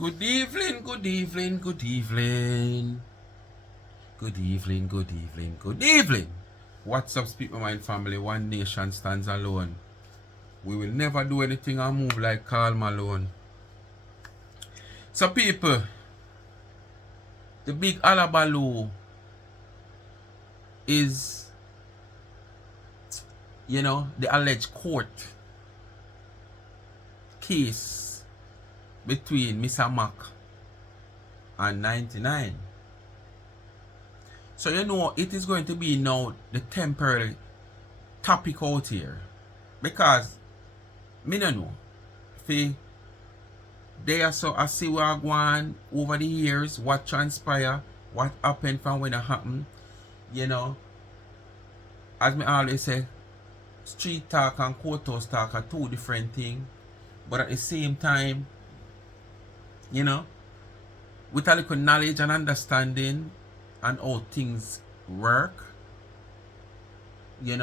Good evening, good evening, good evening. Good evening, good evening, good evening. What's up, Speak My Mind family? One nation stands alone. We will never do anything or move like Karl Malone. So, people, the big alabaloo is, the alleged court case between Mr. Mac and 99. So, it is going to be now the temporary topic out here. Because, me no know. There, so I see what I go on over the years, what transpire, what happened from when it happened. As me always say, street talk and courthouse talk are two different things. But at the same time, with a little knowledge and understanding and how things work, you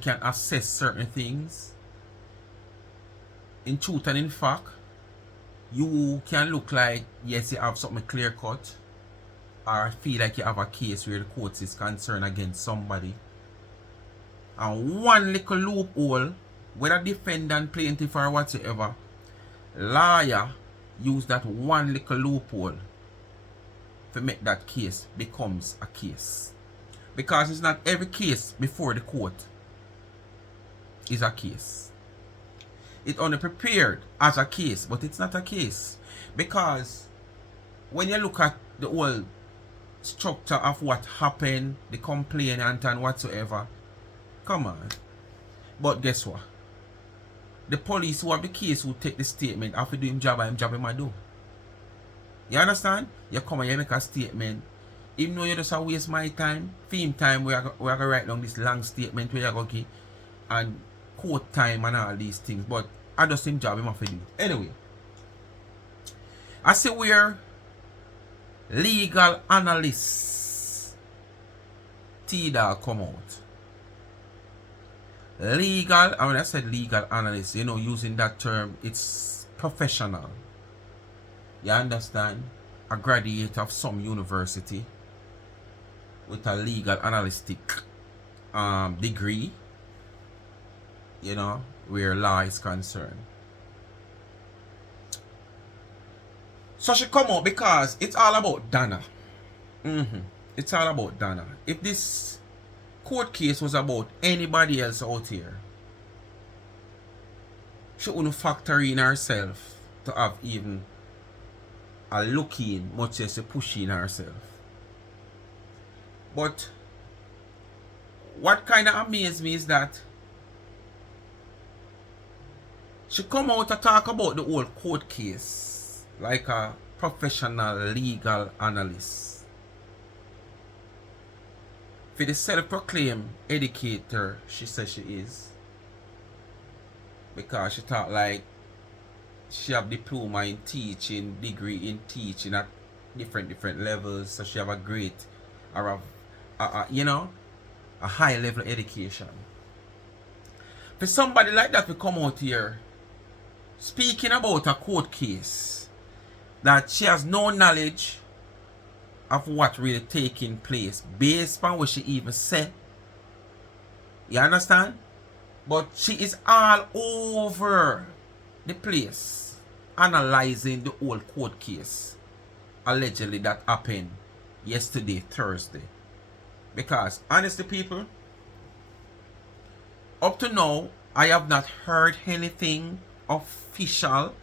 can assess certain things. In truth and in fact, you can look like, yes, you have something clear cut, or feel like you have a case where the court is concerned against somebody. And one little loophole, whether defendant, plaintiff, or whatsoever, lawyer use that one little loophole to make that case becomes a case. Because it's not every case before the court is a case. It only prepared as a case, but it's not a case. Because when you look at the whole structure of what happened, the complainant and whatsoever, come on. But guess what? The police who have the case who take the statement have to do him job and him job him a do. You understand? You come and you make a statement. Even though you just waste my time, film time we are going to write down this long statement where you're going to give and court time and all these things. But I just him job him have to do. Anyway. I see where legal analysts T-Dog come out. Legal, and when I said legal analyst, using that term, it's professional. You understand? A graduate of some university with a legal analytic degree, where law is concerned. So she come out because it's all about Donna. It's all about Donna. If this court case was about anybody else out here, she wouldn't factor in herself to have even a look in, much as a push in herself. But what kind of amazed me is that she come out to talk about the whole court case like a professional legal analyst. For the self-proclaimed educator she says she is, because she thought like she have diploma in teaching, degree in teaching at different levels, so she have a great or a high level education. For somebody like that to come out here speaking about a court case that she has no knowledge of what really taking place based on what she even said. You understand? But she is all over the place analyzing the whole court case allegedly that happened yesterday, Thursday. Because honestly, people, up to now I have not heard anything official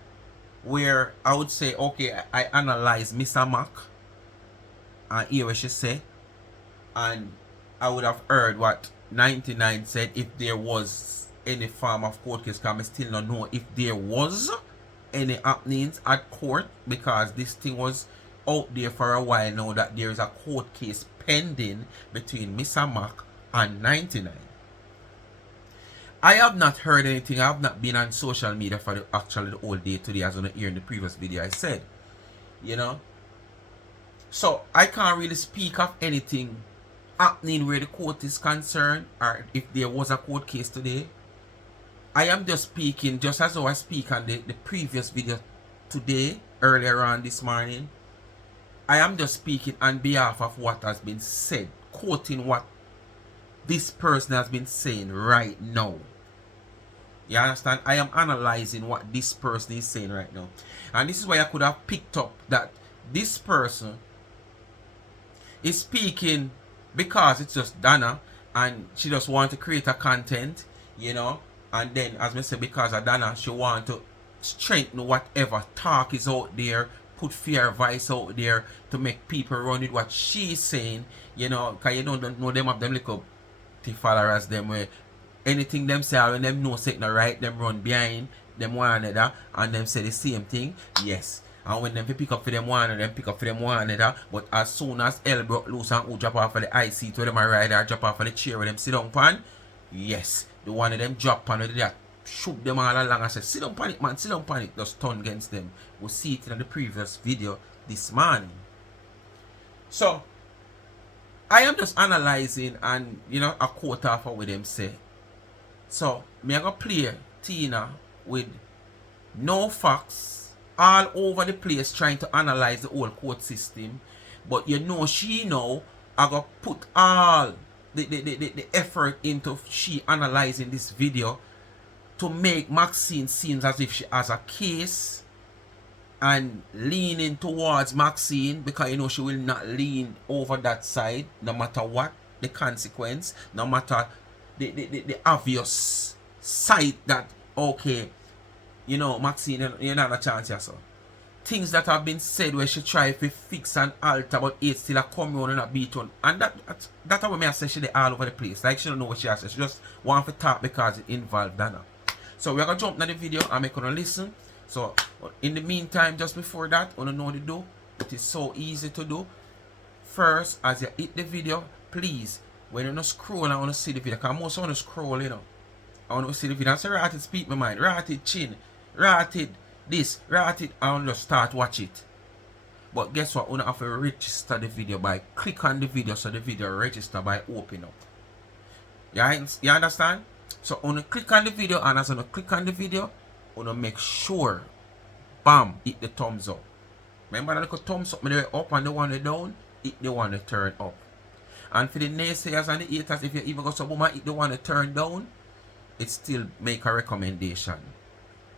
where I would say, okay, I analyze Mr. Mac and hear what she say, and I would have heard what 99 said if there was any form of court case, because I still don't know if there was any happenings at court, because this thing was out there for a while now that there is a court case pending between Mr. Mac and 99. I have not heard anything. I have not been on social media for actually the whole day today, as on here in the previous video I said. So I can't really speak of anything happening where the court is concerned, or if there was a court case today. I am just speaking just as though I speak on the previous video today, earlier on this morning. I am just speaking on behalf of what has been said, quoting what this person has been saying right now. You understand? I am analyzing what this person is saying right now. And this is why I could have picked up that this person is speaking because it's just Donna and she just want to create a content, you know. And then, as I said, because of Donna, she want to strengthen whatever talk is out there, put fear voice out there to make people run with what she's saying, you know, because you don't know them of them little followers, them where anything them say when them know say no right, them run behind them one another and them say the same thing. Yes. And when them pick up for them one another, them pick up for them one another. But as soon as L broke loose and who drop off of the IC to them a rider, drop off of the chair where them sit down pan, yes, the one of them drop pan with that shoot them all along and say, sit down pan it, man, sit down pan it, just turn against them. We'll see it in the previous video this morning. So I am just analyzing and, you know, a quote off of what them say. So, me I go play Tina with no facts all over the place trying to analyze the whole court system. But you know, she know I go put all the effort into she analyzing this video to make Maxine seems as if she has a case and leaning towards Maxine, because you know she will not lean over that side no matter what the consequence, no matter the obvious sight that okay, you know, Maxine, you not a chance here, so things that have been said where she try to fix and alter, but it still a come on and a beat on, and that's what I say she they all over the place. Like she don't know what she has to say. She just want to talk because it involved Dana. So we're gonna jump into the video and make gonna listen. So in the meantime, just before that, I don't know what to do. It is so easy to do. First, as you hit the video, please, when you scroll, I want to see the video. Because I most want to scroll, you know. I want to see the video. I say, rated speak my mind, rated chin, rated this, rated, I want to start watch it. But guess what? I want to have to register the video by click on the video so the video register by open up. You understand? So I want to click on the video, and as I click on the video, I want to make sure, bam, hit the thumbs up. Remember that little thumbs up, the up and the one down, hit the one to turn up. And for the naysayers and the haters, if you even go some woman hit the one to turn down, it still make a recommendation.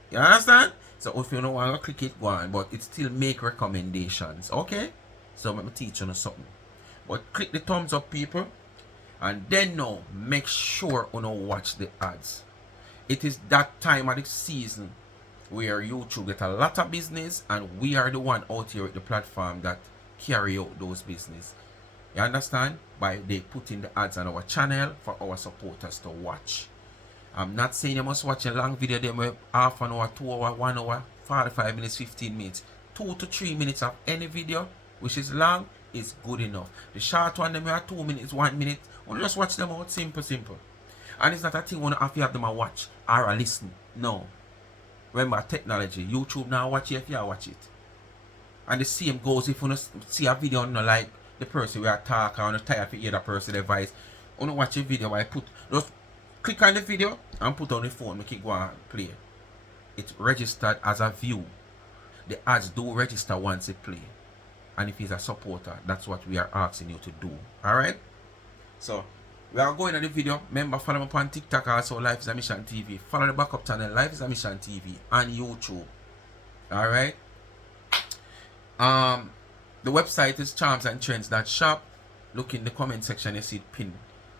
You understand? So if you don't want to click it, go on, but it still make recommendations. Okay? So let me teach you something. But click the thumbs up, people. And then now, make sure you watch the ads. It is that time of the season where YouTube get a lot of business, and we are the one out here at the platform that carry out those business. You understand? By they putting the ads on our channel for our supporters to watch. I'm not saying you must watch a long video, them with half an hour, 2 hour, 1 hour, 45 minutes, 15 minutes. 2 to 3 minutes of any video, which is long, is good enough. The short one, them are 2 minutes, 1 minute. Only just watch them out, simple. And it's not a thing you have to have them a watch or a listen. No. Remember, technology. YouTube now watch it if you watch it. And the same goes if you see a video and you like the person we are talking, or you tired to hear the person's advice. You don't watch a video where I just click on the video and put on the phone, make it go and play. It's registered as a view. The ads do register once it play. And if he's a supporter, that's what we are asking you to do. Alright? So, we are going to the video. Remember, follow me up on TikTok, also Life is a Mission TV. Follow the backup channel, Life is a Mission TV, on YouTube. Alright? The website is charmsandtrends.shop. Look in the comment section, you see it pinned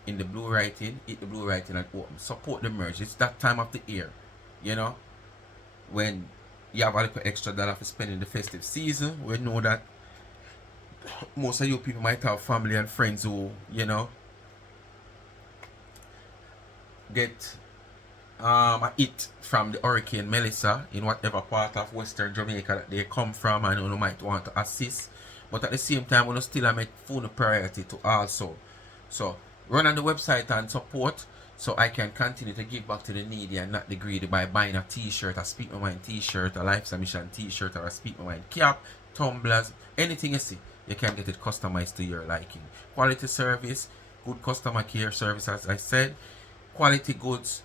in the blue writing. Hit the blue writing and open. Support the merge. It's that time of the year, you know, when you have a little extra dollar for spending the festive season. We know that most of you people might have family and friends who, you know, get a hit from the Hurricane Melissa in whatever part of Western Jamaica that they come from, and you might want to assist. But at the same time, we still make phone a priority to also. So run on the website and support, so I can continue to give back to the needy and not the greedy by buying a t-shirt, a Speak My Mind t-shirt, a Life's a Mission t-shirt, or a Speak My Mind cap, tumblers, anything you see. You can get it customized to your liking. Quality service, good customer care service, as I said. Quality goods,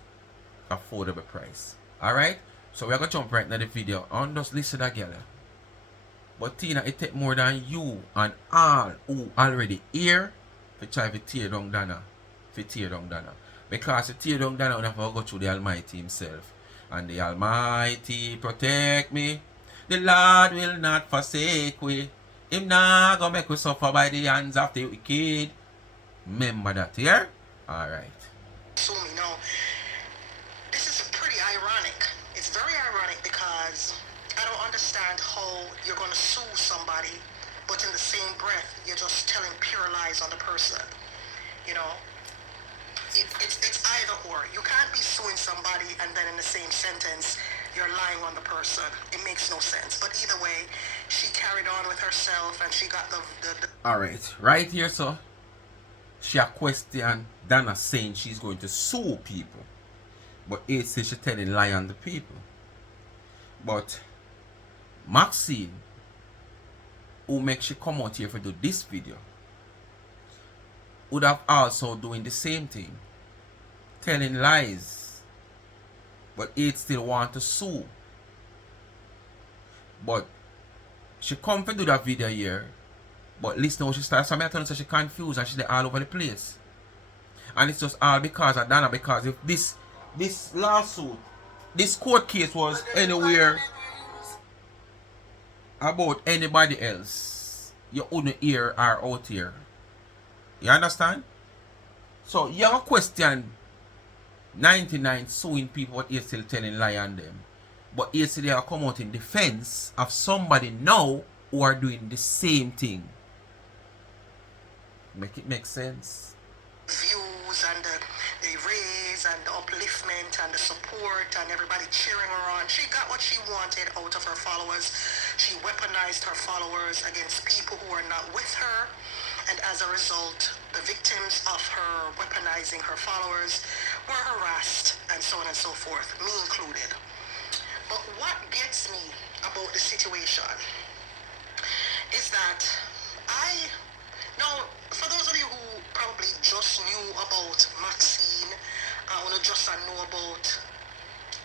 affordable price. Alright? So we're gonna jump right into the video and just listen to that girl. But Tina, it take more than you and all who already here to try to tear down Dana. To tear down Dana. Because to tear down Dana, we have to go through the Almighty himself. And the Almighty protect me. The Lord will not forsake we. Him not gonna make we suffer by the hands of the wicked. Remember that, yeah? Alright. Sue me. No, this is pretty ironic. It's very ironic because I don't understand how you're going to sue somebody, but in the same breath, you're just telling pure lies on the person. You know, it's either or. You can't be suing somebody and then in the same sentence, you're lying on the person. It makes no sense. But either way, she carried on with herself and she got the Alright, right here, so she a question Dana saying she's going to sue people. But it says she's telling lie on the people. But Maxine, who makes she come out here for do this video, would have also doing the same thing. Telling lies. But it still want to sue. But she come to do that video here. But listen how she starts. So I tell her she's confused and she's all over the place. And it's just all because of Dana. Because if this lawsuit, this court case was anywhere about anybody else, you wouldn't hear her out here. You understand? So you have a question 99 suing people but you're still telling lie on them. But yesterday I come out in defense of somebody now who are doing the same thing. Make it make sense. Views and the raise and the upliftment and the support and everybody cheering her on. She got what she wanted out of her followers. She weaponized her followers against people who are not with her. And as a result, the victims of her weaponizing her followers were harassed and so on and so forth, me included. But what gets me about the situation is that now, for those of you who probably just knew about Maxine, or just know about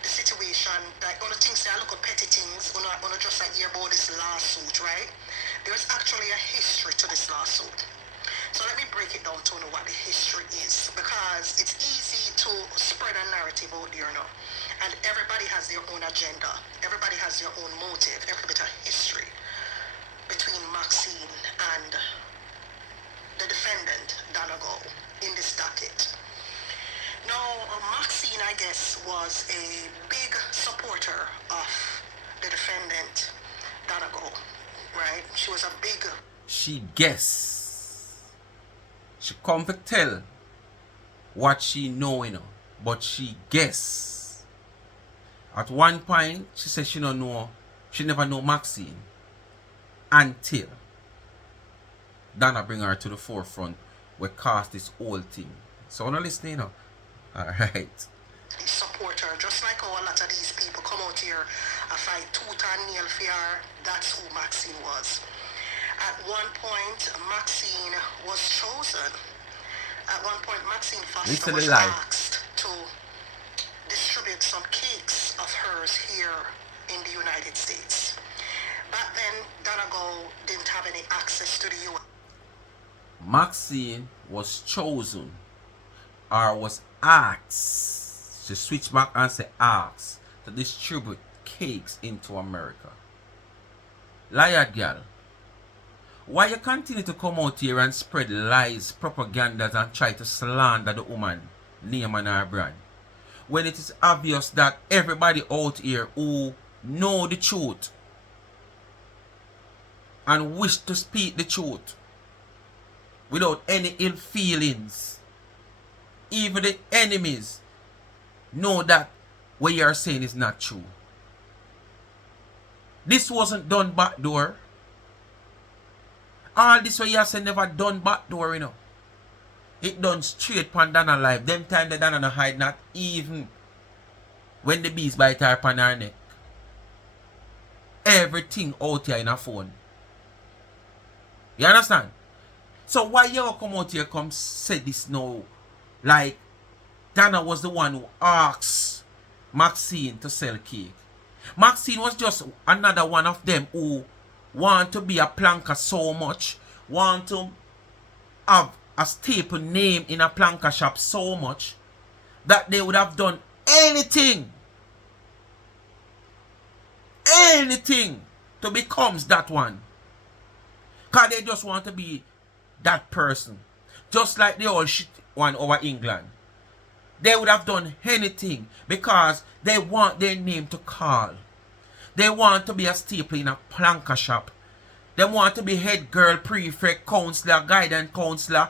the situation, like one of the things I look at petty things, when I just hear about this lawsuit, right? There's actually a history to this lawsuit. So let me break it down to know what the history is, because it's easy to spread a narrative out there now. And everybody has their own agenda. Everybody has their own motive, every bit of history between Maxine and the defendant, Donegal, in this docket. Now, Maxine, I guess, was a big supporter of the defendant, Donegal, right? She was a big... She guess. She come to tell what she know, you know, but she guess. At one point, she said she don't know, she never know Maxine until Dana bring her to the forefront we cast this whole thing. So now listening, you know. Alright. Support her, just like how a lot of these people come out here and fight tooth and nail for her. That's who Maxine was. At one point, Maxine was chosen. At one point, Maxine Foster was asked to distribute some cakes of hers here in the United States. Back then, Donegal didn't have any access to the U.S. Maxine was chosen or was asked, she switch back and say asked, to distribute cakes into America. Liar girl, why you continue to come out here and spread lies, propagandas and try to slander the woman name and her brand, when it is obvious that everybody out here who know the truth and wish to speak the truth without any ill feelings, even the enemies, know that what you are saying is not true. This wasn't done backdoor. All this what you are saying never done backdoor, you know. It done straight pan Dana live. Them time the Dana no hide not even when the bees bite her pan her neck. Everything out here in her phone. You understand? So why you come out here come say this now? Like Dana was the one who asked Maxine to sell cake. Maxine was just another one of them who want to be a planker so much, want to have a staple name in a planker shop so much that they would have done anything to become that one. Because they just want to be that person. Just like the old shit one over England. They would have done anything because they want their name to call. They want to be a staple in a planker shop. They want to be head girl, prefect, counselor, guidance counselor,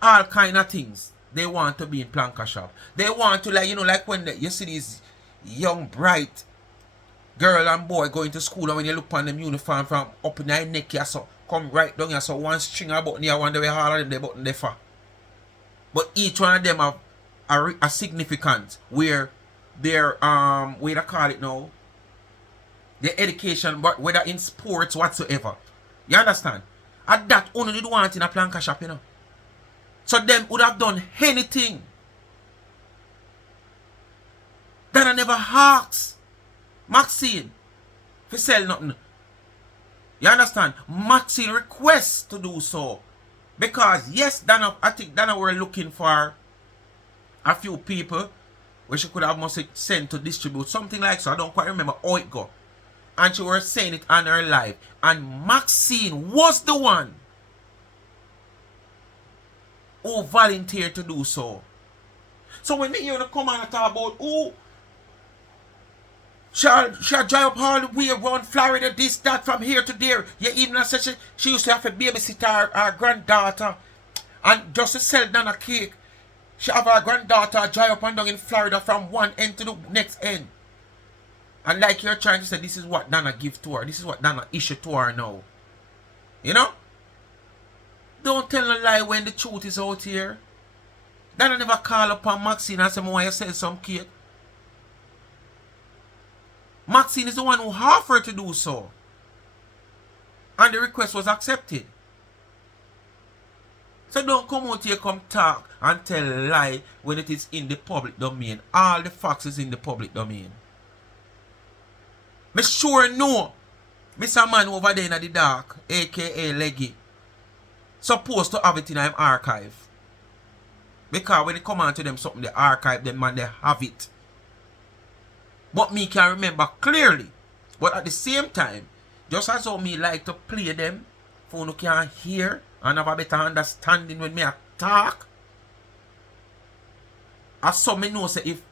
all kind of things. They want to be in planker shop. They want to, like, like when you see these young, bright girl and boy going to school, and when you look on them uniform from up in their neck, you so come right down here, so one string of button, you wonder where all of them they button they for. But each one of them have a significance where their what I call it now, their education, but whether in sports whatsoever. You understand? And that only did want in a planker shop, So them would have done anything. Then I never asked Maxine to sell nothing. You understand? Maxine requests to do so. Because yes, Dana, I think Dana were looking for a few people where she could have must sent to distribute something like so. I don't quite remember how it go. And she was saying it on her live. And Maxine was the one who volunteered to do so. So when they hear her come on and talk about, she'll drive up all the way around Florida, this, that, from here to there. Yeah, even as she used to have a babysit her granddaughter. And just to sell down a cake, she have her granddaughter drive up and down in Florida from one end to the next end. And like you're trying to say, this is what Dana give to her. This is what Dana issue to her now. Don't tell a lie when the truth is out here. Dana never call upon Maxine and say, I want you to sell some cake. Maxine is the one who offered to do so. And the request was accepted. So don't come out here, come talk and tell a lie when it is in the public domain. All the facts is in the public domain. Me sure know Mr. Man over there in the dark, aka Leggy, supposed to have it in an archive. Because when it come on to them something, they archive them and they have it. But me can remember clearly. But at the same time, just as how me like to play them, for you can hear and have a better understanding when me talk. As some me know say if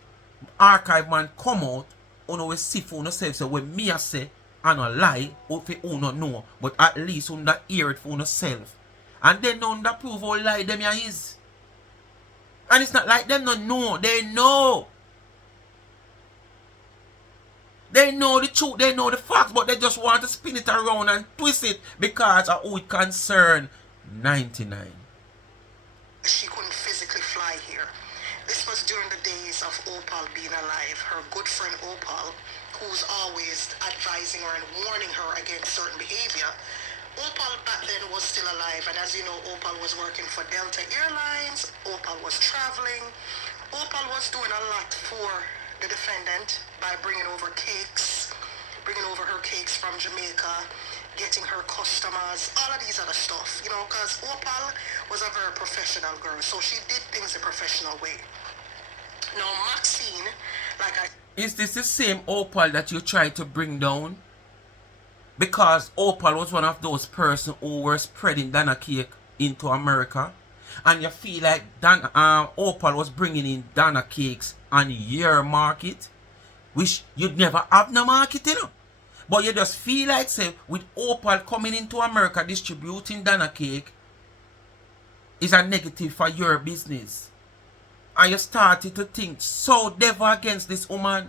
archive man come out, you will see for yourself say when me say and a lie, if you don't know, but at least you hear it for yourself. And then you prove how lie them is. And it's not like them don't know, they know. They know the truth, they know the facts, but they just want to spin it around and twist it because of who it concern 99. She couldn't physically fly here. This was during the days of Opal being alive. Her good friend Opal, who's always advising her and warning her against certain behavior. Opal back then was still alive, and as you know, Opal was working for Delta Airlines. Opal was traveling. Opal was doing a lot for the defendant by bringing over her cakes from Jamaica, getting her customers, all of these other stuff, because Opal was a very professional girl, so she did things the professional way. Now, Maxine, like I... Is this the same Opal that you tried to bring down? Because Opal was one of those persons who were spreading Dana cake into America, and you feel like Opal was bringing in Dana cakes on your market, which you'd never have no market, But you just feel like, say, with Opal coming into America distributing Dana cake is a negative for your business. And you started to think so devil against this woman.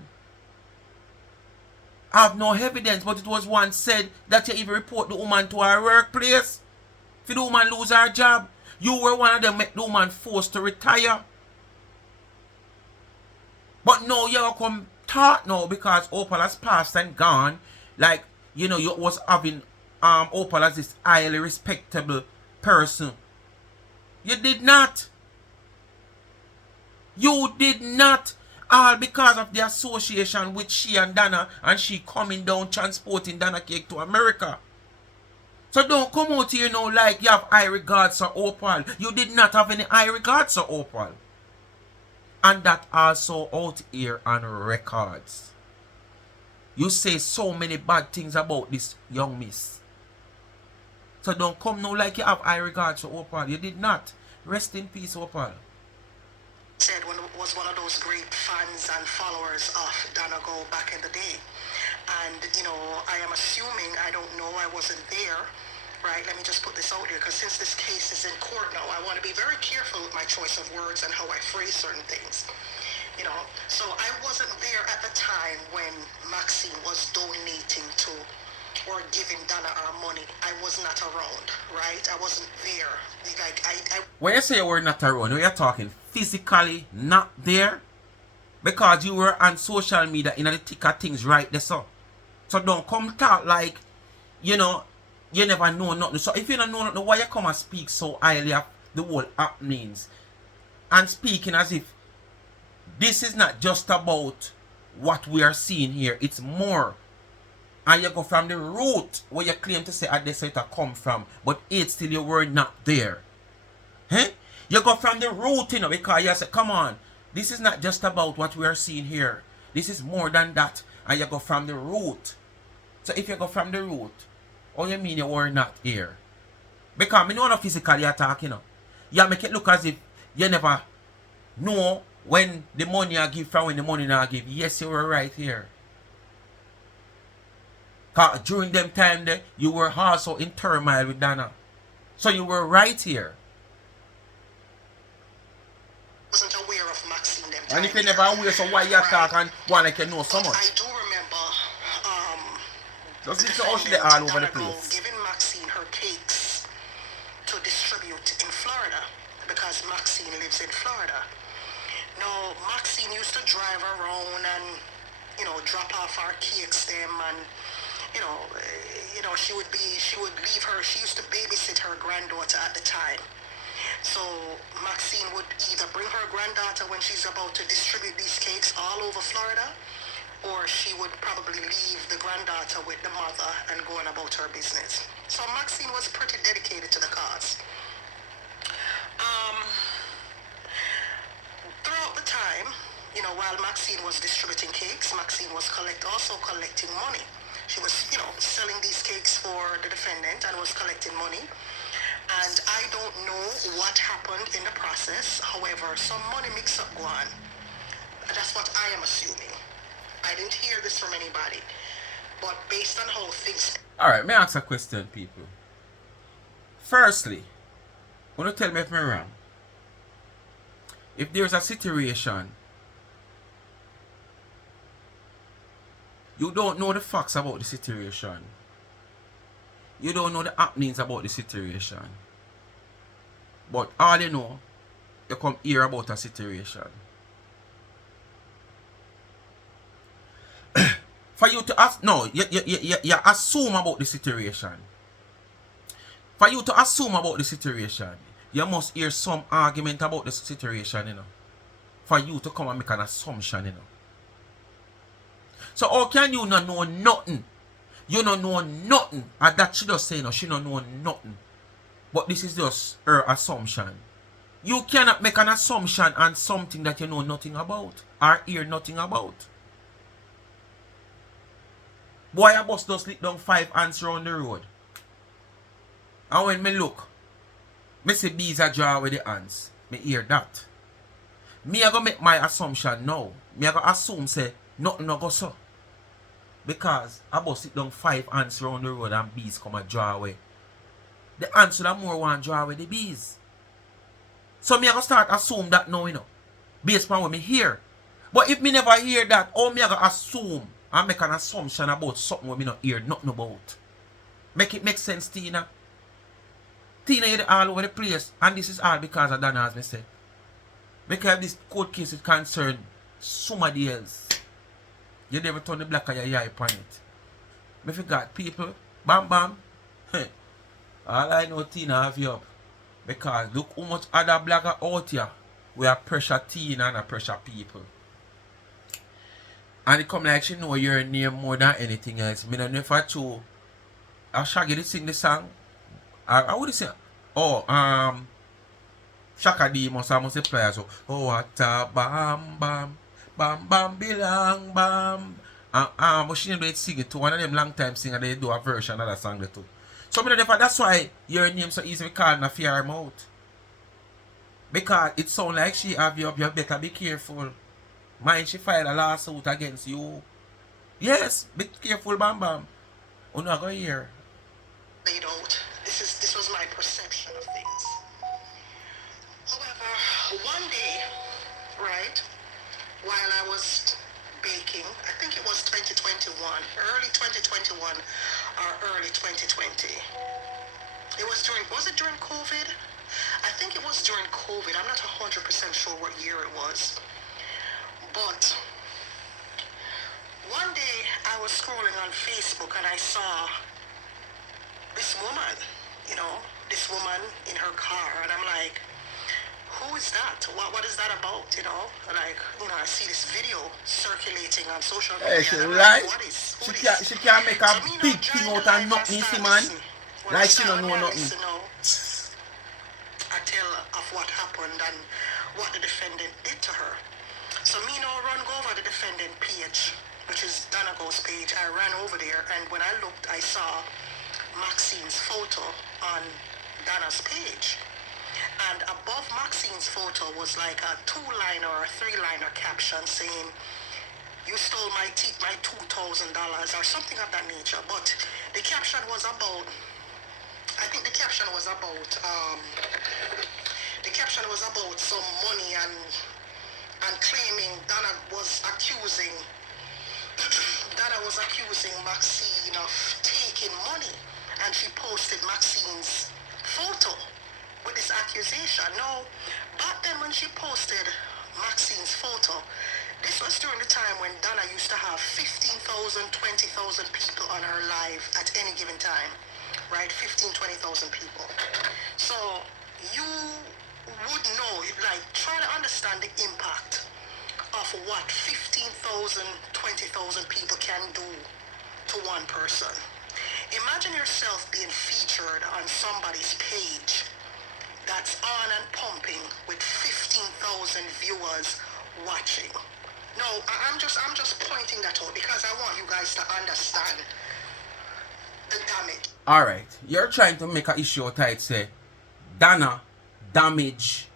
I have no evidence, but it was once said that you even report the woman to her workplace. If the woman lose her job, you were one of them make the woman forced to retire. But now you come talk now because Opal has passed and gone. Like, you was having Opal as this highly respectable person. You did not. You did not. All because of the association with she and Dana, and she coming down transporting Dana cake to America. So don't come out here now like you have high regards for Opal. You did not have any high regards for Opal. And that also out here on records. You say so many bad things about this young miss. So don't come now like you have high regards for Opal. You did not. Rest in peace, Opal. Said was one of those great fans and followers of Donegal back in the day. And, you know, I am assuming, I don't know, I wasn't there, right? Let me just put this out here, because since this case is in court now, I want to be very careful with my choice of words and how I phrase certain things. You know, so I wasn't there at the time when Maxine was donating to or giving Donna our money. I was not around, right? I wasn't there. Like, when you say you were not around, you're talking physically not there, because you were on social media in the thick of things right there. So don't come talk like, you know, you never know nothing. So if you don't know nothing, why you come and speak so highly of the whole happenings? And speaking as if this is not just about what we are seeing here, it's more. And you go from the root where you claim to say at this it come from, but it's still you were not there. Huh? You go from the root, you know, because you say, come on, this is not just about what we are seeing here. This is more than that. And you go from the root. So if you go from the root, what you mean you were not here? Because I know no physically attack, you know. You make it look as if you never know when the money I give from when the money I give. Yes, you were right here. Because during them time there, you were also in turmoil with Dana. So you were right here. Wasn't aware of Maxine them time. And if you never aware, so why you talk and one like you know so much? I do remember just listen how she dey all over the place. Giving Maxine her cakes to distribute in Florida because Maxine lives in Florida. Now Maxine used to drive around and, you know, drop off our cakes them, and you know, she would leave her. She used to babysit her granddaughter at the time. So Maxine would either bring her granddaughter when she's about to distribute these cakes all over Florida, or she would probably leave the granddaughter with the mother and go on about her business. So Maxine was pretty dedicated to the cause. Throughout the time, you know, while Maxine was distributing cakes, Maxine was also collecting money. She was, you know, selling these cakes for the defendant and was collecting money. And I don't know what happened in the process. However, some money mix-up go on. That's what I am assuming. I didn't hear this from anybody. But based on how things... Alright, may I ask a question, people? Firstly, want to tell me if I'm wrong. If there's a situation, you don't know the facts about the situation. You don't know the happenings about the situation. But all you know, you come hear about a situation. For you to ask, no, you assume about the situation. For you to assume about the situation, you must hear some argument about the situation, you know. For you to come and make an assumption, you know. So how can you not know nothing? You don't know nothing. And that she just say, no, she don't know nothing. But this is just her assumption. You cannot make an assumption on something that you know nothing about or hear nothing about. Boy, a bus just slip down 5 ants around the road. And when me look, me see bees a draw with the ants. Me hear that. Me a go make my assumption now. Me a go assume say nothing no go so. Because a bus sit down 5 ants around the road and bees come a draw away. The ants would have more want draw away the bees. So me a go start assume that now, you know. Based on what me hear. But if me never hear that, how me a go assume and make an assumption about something what me not hear nothing about? Make it make sense, Tina. Tina, you're all over the place. And this is all because of Dana, as me say. Because this court case is concerned somebody else. You never turn the black of your eye upon it. Me forgot people. Bam bam. All I know, Tina have you up. Because look how much other blogger out here. We are pressure Tina and a pressure people. And it come like she know your name more than anything else. Me don't know if I true. I Shaggy to sing the song. I would say, oh, Shaka D must play so. Oh, what a bam bam, bam bam bilang bam. But she didn't sing it to one of them long time singer. They do a version of that song too. So that's why your name so easy to call in a fear mouth. Because it sound like she have you up. You better be careful. Mind she filed a lawsuit against you. Yes, be careful, bam bam. Oh no, go here. Laid out. This was my perception of things. However, one day, right, while I was baking, I think it was 2021, early 2021 or early 2020. Was it during COVID? I think it was during COVID. I'm not 100% sure what year it was. But one day I was scrolling on Facebook and I saw this woman, this woman in her car, and I'm like, who is that? What is that about? I see this video circulating on social media. Hey, she and I'm right. like, what is? She can make a So big thing out of nothing, see man. Like she don't know nothing. I tell of what happened and what the defendant did to her. So me now run go over the defendant page, which is Danago's page. I ran over there, and when I looked, I saw Maxine's photo on Dana's page. And above Maxine's photo was like a 2-liner or a 3-liner caption saying, "You stole my teeth, my $2,000," or something of that nature. But the caption was about, I think the caption was about some money and claiming Dana was accusing Maxine of taking money, and she posted Maxine's photo with this accusation. Now, back then when she posted Maxine's photo, this was during the time when Dana used to have 15,000, 20,000 people on her live at any given time, right? 15, 20,000 people. So you would know, try to understand the impact of what 15,000, 20,000 people can do to one person. Imagine yourself being featured on somebody's page that's on and pumping with 15,000 viewers watching. No, I'm just pointing that out because I want you guys to understand the damage. Alright, you're trying to make an issue tight say Dana damage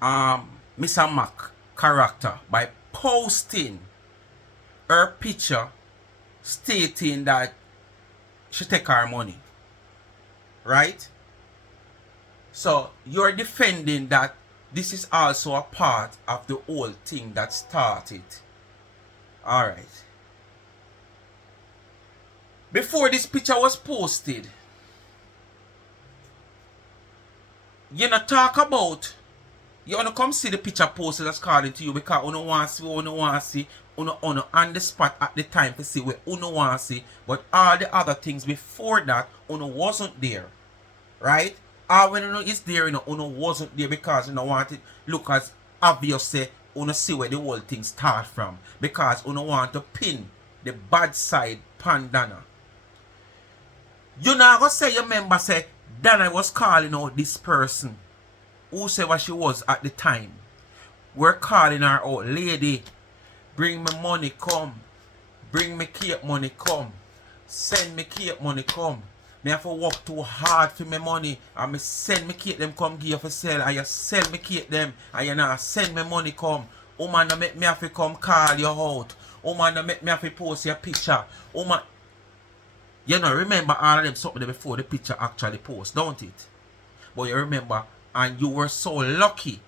Mr. Mac character by posting her picture stating that she take her money. Right? So you're defending that this is also a part of the whole thing that started. Alright. Before this picture was posted, you know, talk about, you wanna come see the picture posted that's calling to you because you don't want to see, you on the spot at the time to see what you want to see, but all the other things before that, you wasn't there. Right? Or when you know it's there, you wasn't there because you don't want it look as obvious, you see where the whole thing start from. Because you want to pin the bad side pan Dana. You not gonna say, you remember say Dana was calling out this person, whosoever she was at the time. We're calling her out, lady, bring me money come, bring me cake money come, send me cake money come. Me have to work too hard for my money, and me send me cake them come give you for sell, and you sell me cake them, and you not send me money come. Woman, make me have to come call you out. Woman, make me have to post your picture. Woman, you know, remember all of them something before the picture actually post, don't it? But you remember, and you were so lucky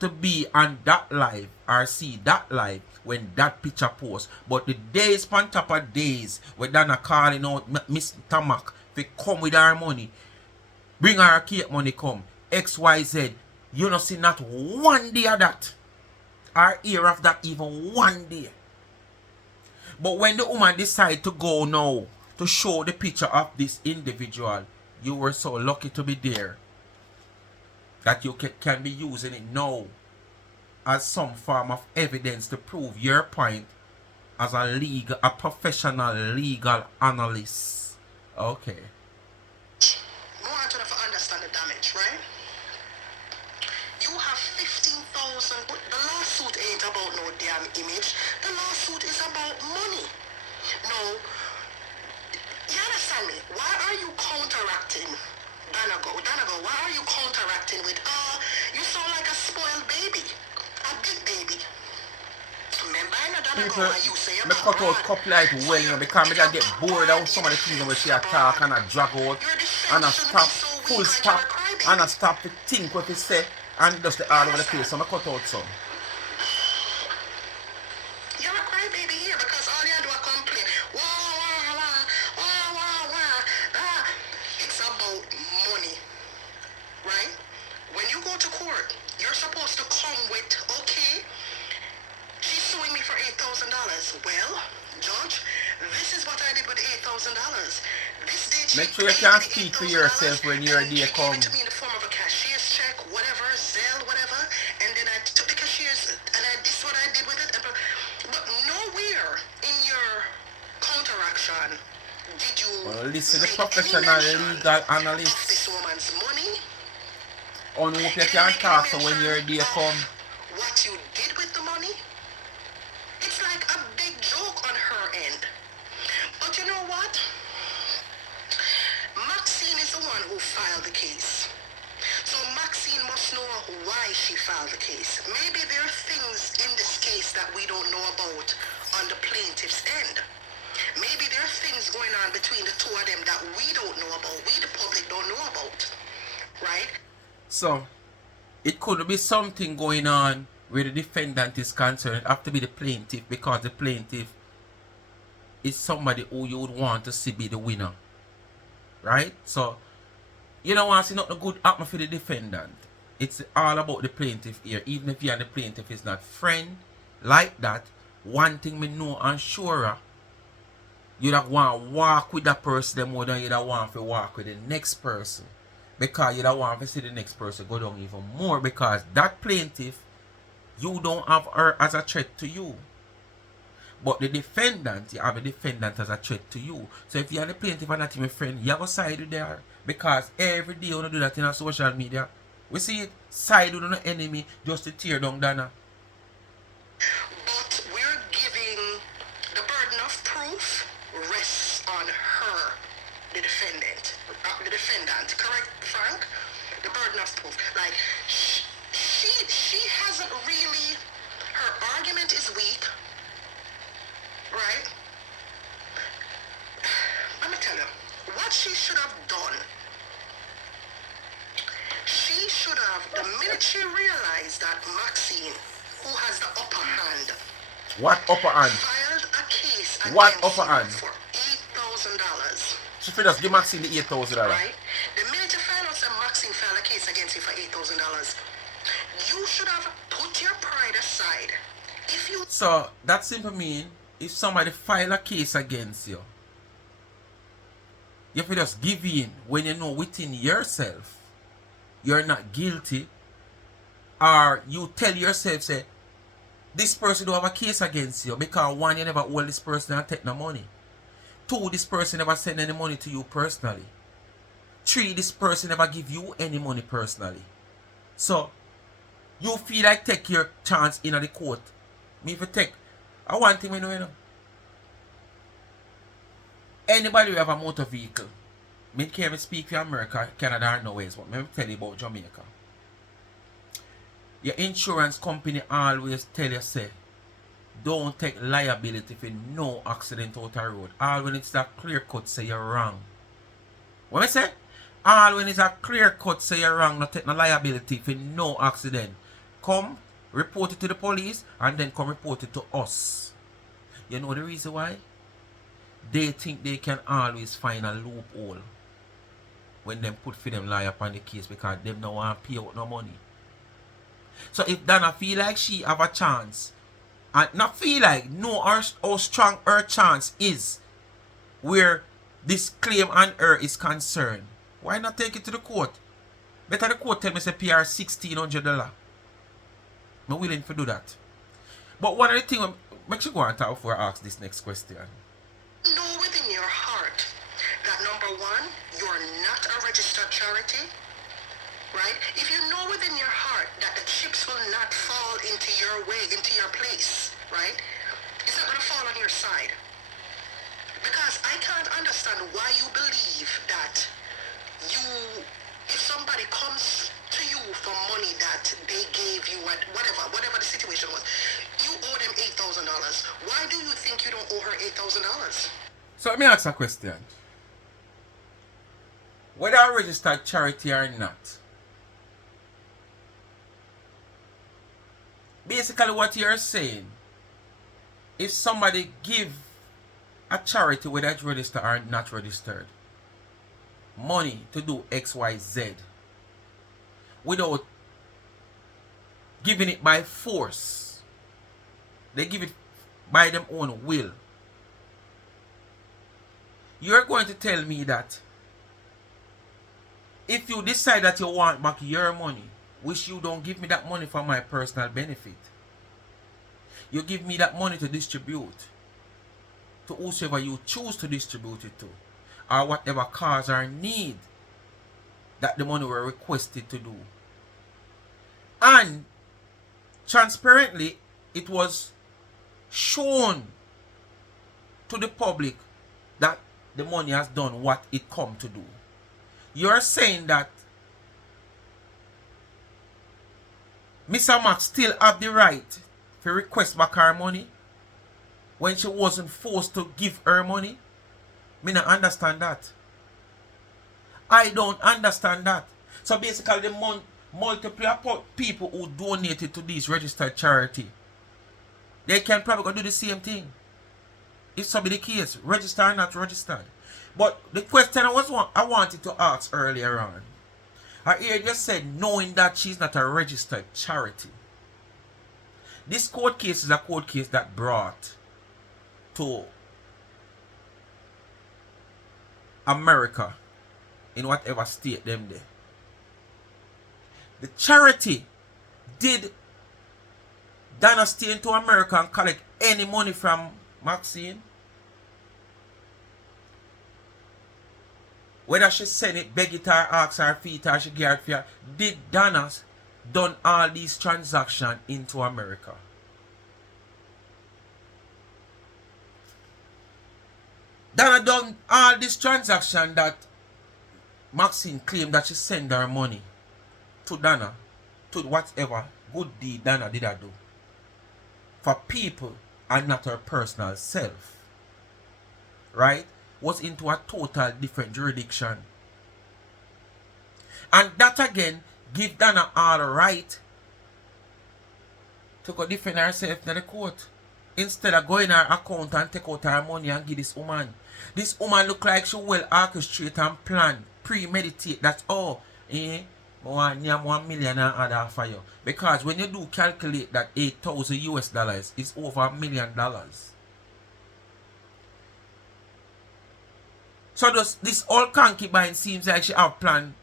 to be on that live or see that live when that picture post. But the days on top of days when Dana calling out Mr. Mac to come with our money, bring our cake money come, XYZ, you don't see not one day of that or hear of that even one day. But when the woman decide to go now to show the picture of this individual, you were so lucky to be there that you can be using it now as some form of evidence to prove your point as a professional legal analyst. Okay. I want you to understand the damage, right? You have 15,000. The lawsuit ain't about no damn image. The lawsuit is about money. No, you understand me? Why are you counteracting? Danago, why are you counteracting with, you sound like a spoiled baby. A big baby. Remember, I know Danago, People, you say me about cut out broad. copyright So well, you know, because me just get bored of some of the things where she attack and I drag out your and defense I shouldn't be stop, so full weak like you're stop, a and I crybaby. stop to think what he say and just the You all over the place. understand? So me cut out some. You're a crybaby here because all you do is complain. Wah, wah, wah, wah, wah, wah. It's about money, right? When you go to court, you're supposed to come with, okay, she's suing me for $8,000. Well, judge, this is what I did with the $8,000. This date she Make sure you paid can me the speak for $8,000 yourself when your and day she gave come. it to me in the form of a cashier's check, whatever, Zelle, whatever, and then I took the cashier's and this is what I did with it. But nowhere in your counteraction did you Well, listen, the make any professional mention legal of this analyst woman's money. on hope you You didn't can make any talk so when mention your day come. of what you did with the money. It's like a big joke on her end. But you know what? Maxine is the one who filed the case. So Maxine must know why she filed the case. Maybe there are things in this case that we don't know about on the plaintiff's end. Maybe there are things going on between the two of them that we don't know about. We, the public, don't know about. Right? So, it could be something going on where the defendant is concerned. It have to be the plaintiff because the plaintiff is somebody who you would want to see be the winner. Right? So, you don't want to see nothing good happen for the defendant. It's all about the plaintiff here. Even if you and the plaintiff is not friend like that, one thing me know and sure, you don't want to walk with that person more than you don't want to walk with the next person. Because you don't want to see the next person go down even more. Because that plaintiff, you don't have her as a threat to you. But the defendant, you have a defendant as a threat to you. So if you are the plaintiff and not even friend, you have a side with there. Because every day you want to do that in a social media. We see it, side with an enemy just to tear down Dana. But we're giving the burden of proof rests on her, the defendant. The defendant, correct, Frank? The burden of proof. Like, she hasn't really, her argument is weak, right? Let me tell you, what she should have done, she should have, the minute she realized that Maxine, who has the upper hand, What upper hand? filed a case What against upper you hand? for $8,000. She should just give Maxine the $8,000. Right? The minute you find out that Maxine filed a case against you for $8,000, you should have put your pride aside. If you So that simply means if somebody file a case against you, you have to just give in when you know within yourself you're not guilty, or you tell yourself, say, this person don't have a case against you because one, you never hold this person and take no money. Two, this person never send any money to you personally. Three, this person never give you any money personally. So, you feel like take your chance in the court. Me if you take, I one thing we know, you know. Anybody who have a motor vehicle, me can't speak for America, Canada, or nowhere, but let me tell you about Jamaica. Your insurance company always tell you, say, don't take liability for no accident out the road. All when it's a clear cut, say you're wrong. What I say? All when it's a clear cut, say you're wrong, not take no liability for no accident. Come, report it to the police, and then come report it to us. You know the reason why? They think they can always find a loophole when them put for them lie upon the case because them don't want to pay out no money. So if Dana feel like she have a chance, and not feel like, know how strong her chance is where this claim on her is concerned, why not take it to the court? Better the court tell me say PR $1,600. I'm willing to do that. But one of the things, make you go and talk before I ask this next question. Know within your heart that number one, you're not a registered charity, right? If you know within your heart that the chips will not fall into your way, into your place, right? It's not going to fall on your side. Because I can't understand why you believe that if somebody comes to you for money that they gave you at whatever the situation was, you owe them $8,000. Why do you think you don't owe her $8,000? So let me ask a question. Whether a registered charity or not, basically what you're saying, if somebody give a charity, whether it's registered or not registered, money to do XYZ without giving it by force, they give it by their own will, you're going to tell me that if you decide that you want back your money, which you don't give me that money for my personal benefit, you give me that money to distribute to whosoever you choose to distribute it to, or whatever cause or need that the money were requested to do. And transparently, it was shown to the public that the money has done what it come to do. You're saying that Mr. Max still have the right to request back her money when she wasn't forced to give her money? Me not understand that. I don't understand that. So basically the multiple people who donated to this registered charity, they can probably go do the same thing. If so be the case, registered or not registered. But the question I wanted to ask earlier on, I heard you said knowing that she's not a registered charity. This court case is a court case that brought to America, in whatever state them there. The charity, did Donna stay into America and collect any money from Maxine? Whether she send it, beg it or ask her feet or she get it for her, did Donna done all these transactions into America? Donna done all this transaction that Maxine claimed that she sent her money to Donna, to whatever good deed Donna did I do for people and not her personal self, right? Was into a total different jurisdiction. And that again give Donna all the right to go defend herself in the court. Instead of going her account and take out her money and give this woman. This woman look like she well orchestrate and plan, premeditate that, I want $1 million and other for you. Because when you do calculate that 8,000 US dollars is over $1 million. So this old concubine seems like she have plan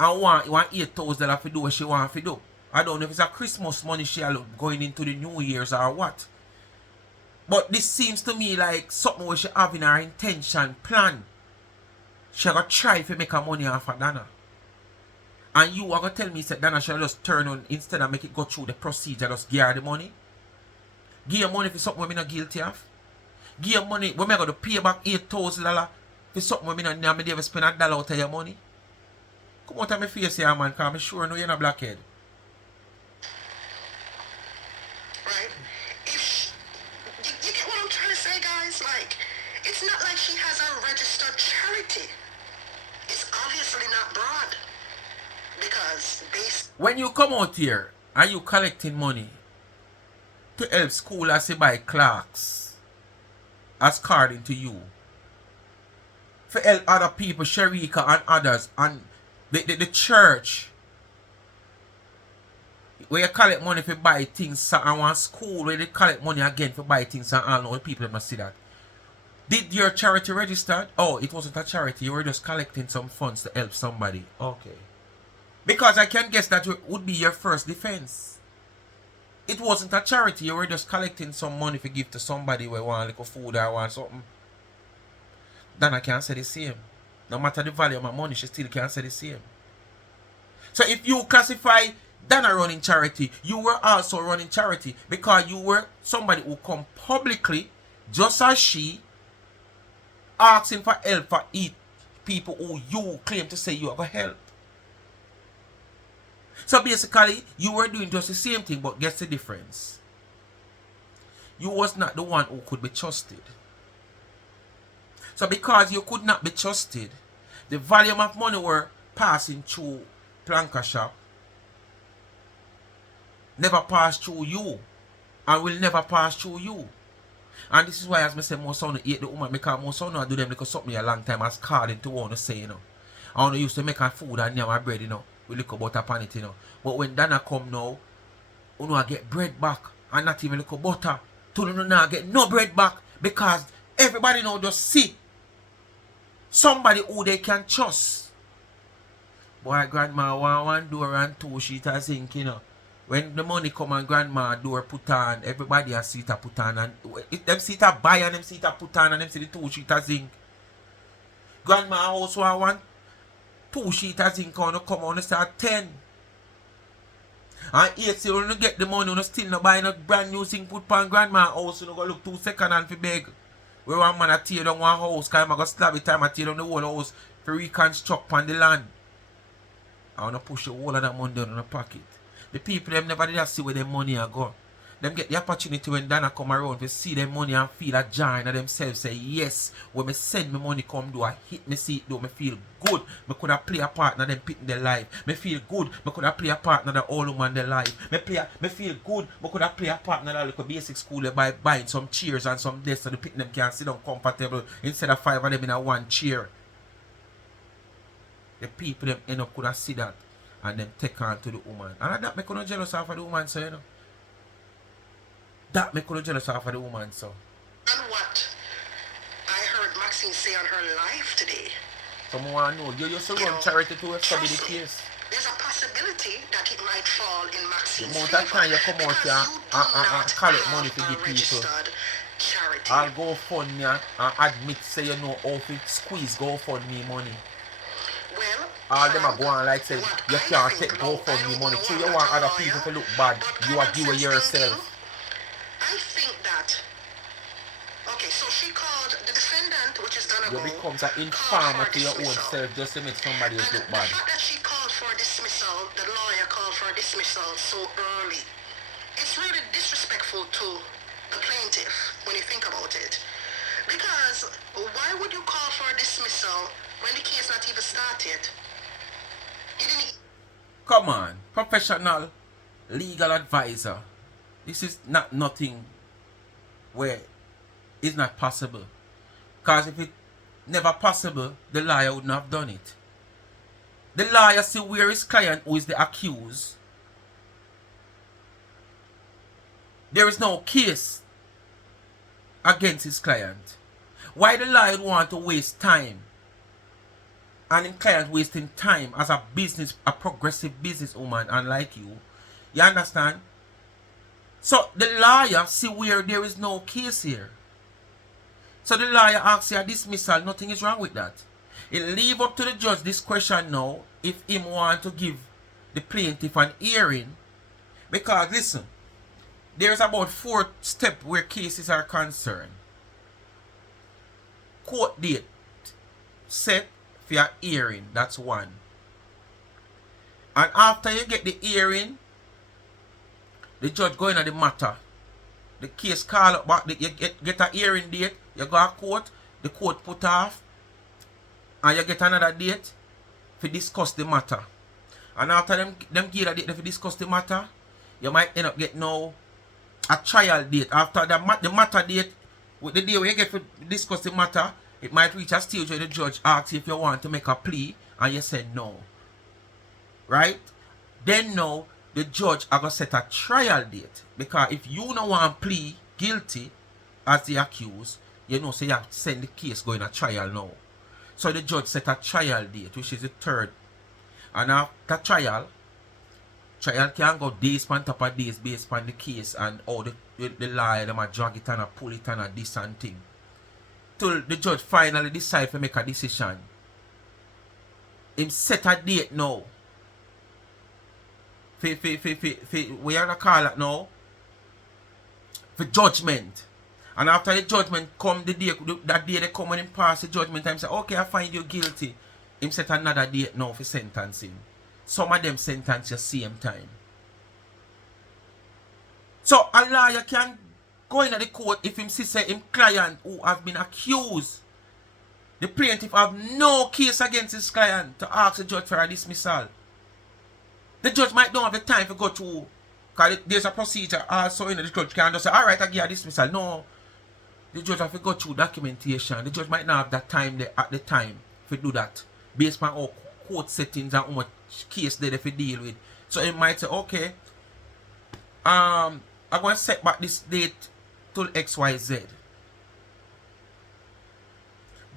and want 8,000 dollars to do what she want to do. I don't know if it's a Christmas money she going into the New Year's or what. But this seems to me like something where she have in her intention, plan. She gonna try to make her money off of Donna. And you are gonna tell me that Donna should just turn on, instead of make it go through the procedure, just give her the money. Give her money for something we're not guilty of. Give her money when I got to pay back $8,000 for something we're not never spend $1 out of your money. Come out of my face here, man, because I'm sure no you're not blackhead. Right? You get what I'm trying to say, guys? Like, it's not like she has a registered charity. It's obviously not broad. Because when you come out here, are you collecting money to help school as you buy clerks, as according to you? For help other people, Sharika and others, and the church, where you collect money for buy things, and one school where they collect money again for buy things, and all the people must see that. Did your charity register? Oh, it wasn't a charity, you were just collecting some funds to help somebody. Okay. Because I can guess that would be your first defense. It wasn't a charity. You were just collecting some money to give to somebody who want a little food or want something. Dana can't say the same. No matter the value of my money, she still can't say the same. So if you classify Dana running charity, you were also running charity because you were somebody who come publicly, just as she, asking for help for people who you claim to say you have a help. So basically, you were doing just the same thing, but guess the difference? You was not the one who could be trusted. So because you could not be trusted, the volume of money were passing through Planka Shop never passed through you and will never pass through you. And this is why, as I say, most son hate the woman because most son do them because something a long time as calling to want to say, you know. I want to used to make her food and yam and bread, you know, with little butter upon it, you know. But when Dana come now, you know, I get bread back and not even little butter. To you now get no bread back because everybody now just see somebody who they can trust. Boy, grandma one door and two sheet of zinc, you know. When the money come and grandma door put on, everybody has seat a put on and them seat a buy and them seat a put on and them see the two sheet of zinc. Grandma house want two sheet of zinc on come on start 10. And 8 say when you get the money, you still not buy no brand new zinc put on grandma house, you go look 2 second and fi beg. Where one man a tear down one house, cause I'm gonna slab it time I tear down the whole house to reconstruct on the land. I wanna push the whole of that money down in the pocket. The people them never did see where their money are go. Them get the opportunity when Dana come around to see their money and feel a joy in themselves. Say yes, when me send me money come do, I hit me see it do, me feel good. Me could have play a part in them pitting their life. Me feel good. Me could have play a part in the old woman their life. Me feel good. Me could have play a part in the little basic school by buying some chairs and some desks so the pitting them can sit down comfortable instead of 5 of them in a one chair. The people them end up could have see that and them take on to the woman. And that make you not jealous of the woman, so you know. That make you jealous of the woman, so. And what I heard Maxine say on her live today. Someone know you used to run charity to a study the case. There's a possibility that it might fall in Maxine's the amount of time you come out here and collect money to give people. Charity. I'll go fund me and admit say you know how to squeeze go fund me money. Well, all them are going like say you can't take go fund me money. So you want other people to look bad. You are doing yourself. I think that, okay, so she called the defendant, which is Donna. You becomes an informer to your own self just to make somebody else look bad. The fact that she called for dismissal, the lawyer called for dismissal so early, it's really disrespectful to the plaintiff when you think about it. Because why would you call for a dismissal when the case not even started? You didn't... Come on, professional legal advisor. This is not nothing where it's not possible. Because if it never possible, the lawyer wouldn't have done it. The lawyer see where his client, who is the accused, there is no case against his client. Why the lawyer want to waste time? And his client wasting time as a business, a progressive businesswoman, unlike you. You understand? So the lawyer see where there is no case here. So the lawyer asks you a dismissal, nothing is wrong with that. It leave up to the judge discretion now if him want to give the plaintiff an hearing. Because listen, there's about 4 steps where cases are concerned. Court date set for your hearing, that's 1. And after you get the hearing, the judge go in at the matter. The case call up back, you get a hearing date, you go to court, the court put off, and you get another date to discuss the matter. And after them give a date to discuss the matter, you might end up getting now a trial date. After the matter date, with the day where you get to discuss the matter, it might reach a stage where the judge asks if you want to make a plea, and you say no. Right? Then now, the judge are going to set a trial date. Because if you don't want to plea guilty as the accused, you know, so you have to send the case going to trial now. So the judge set a trial date, which is the 3rd. And after trial can go days on top of days based on the case and all the lawyer them a drag it and a pull it and a this and thing. Till the judge finally decide to make a decision. Him set a date now. We are gonna call it now. For judgment. And after the judgment come that day they come and him pass the judgment and say, okay, I find you guilty. Him set another date now for sentencing. Some of them sentence the same time. So a lawyer can go into the court if him see say him client who have been accused. The plaintiff have no case against his client to ask the judge for a dismissal. The judge might don't have the time to go through. Because there's a procedure also in the judge can just say, alright, I give you a dismissal. No. The judge have to go through documentation. The judge might not have that time there at the time to do that. Based on all court settings and how much case they have to deal with. So he might say, okay, I'm going to set back this date till XYZ.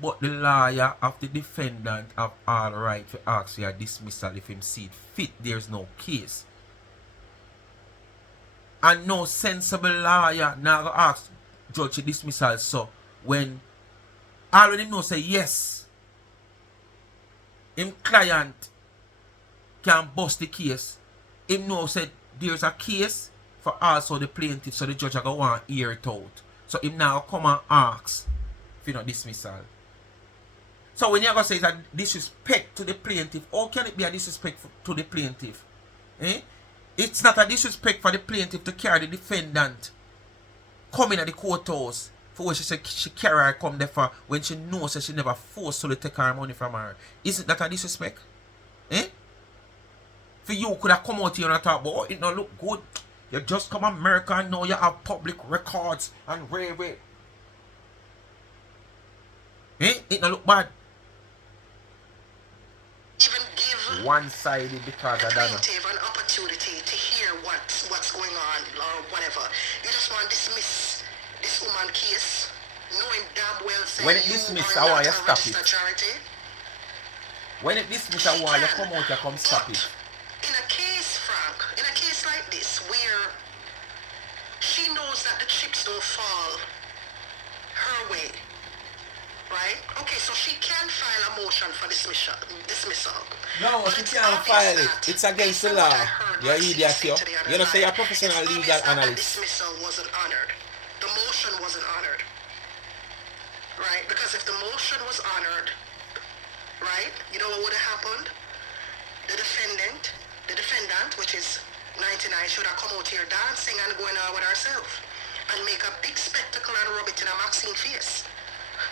But the lawyer of the defendant have all right to ask for a dismissal if him see it fit. There's no case. And no sensible lawyer now go ask judge a dismissal. So when already know say yes, him client can bust the case. Him know say there's a case for also the plaintiff, so the judge are going to want to hear it out. So him now come and ask for no dismissal. So when you're going to say it's a disrespect to the plaintiff, how can it be a disrespect to the plaintiff? Eh? It's not a disrespect for the plaintiff to carry the defendant come in at the courthouse for when she said she carry her come there for when she knows that she never forcefully take her money from her. Isn't that a disrespect? Eh? For you could have come out here and talk about, oh, it don't look good. You just come America and now you have public records and railway. Eh? It don't look bad. Even give one-sided because I don't know. an opportunity to hear what's going on or whatever. You just want to dismiss this woman case, knowing damn well saying when it dismiss, I want you stop it. Charity. When it dismiss, I want you come out, you come stop it. In a case, Frank, in a case like this where she knows that the chips don't fall her way, right? Okay, so she can file a motion for dismissal. No, But she it's can't obvious file it. that, It's against based the on what law. I heard You're Maxine idiot, say yo. to the other You know, say you're a night, professional it's legal obvious that the analyst. dismissal wasn't honored. The motion wasn't honored, right? Because if the motion was honored, right, you know what would have happened? The defendant, which is 99, should have come out here dancing and going on with herself and make a big spectacle and rub it in a Maxine face.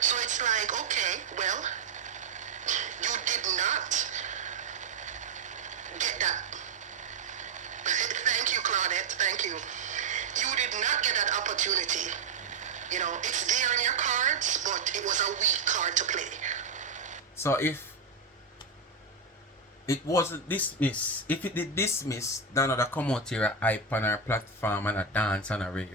So it's like, okay, well, you did not get that. Thank you, Claudette. Thank you. You did not get that opportunity. You know, it's there in your cards, but it was a weak card to play. So if it wasn't dismissed, if it did dismiss, then I'd come out here a hype on our platform and a dance and a really.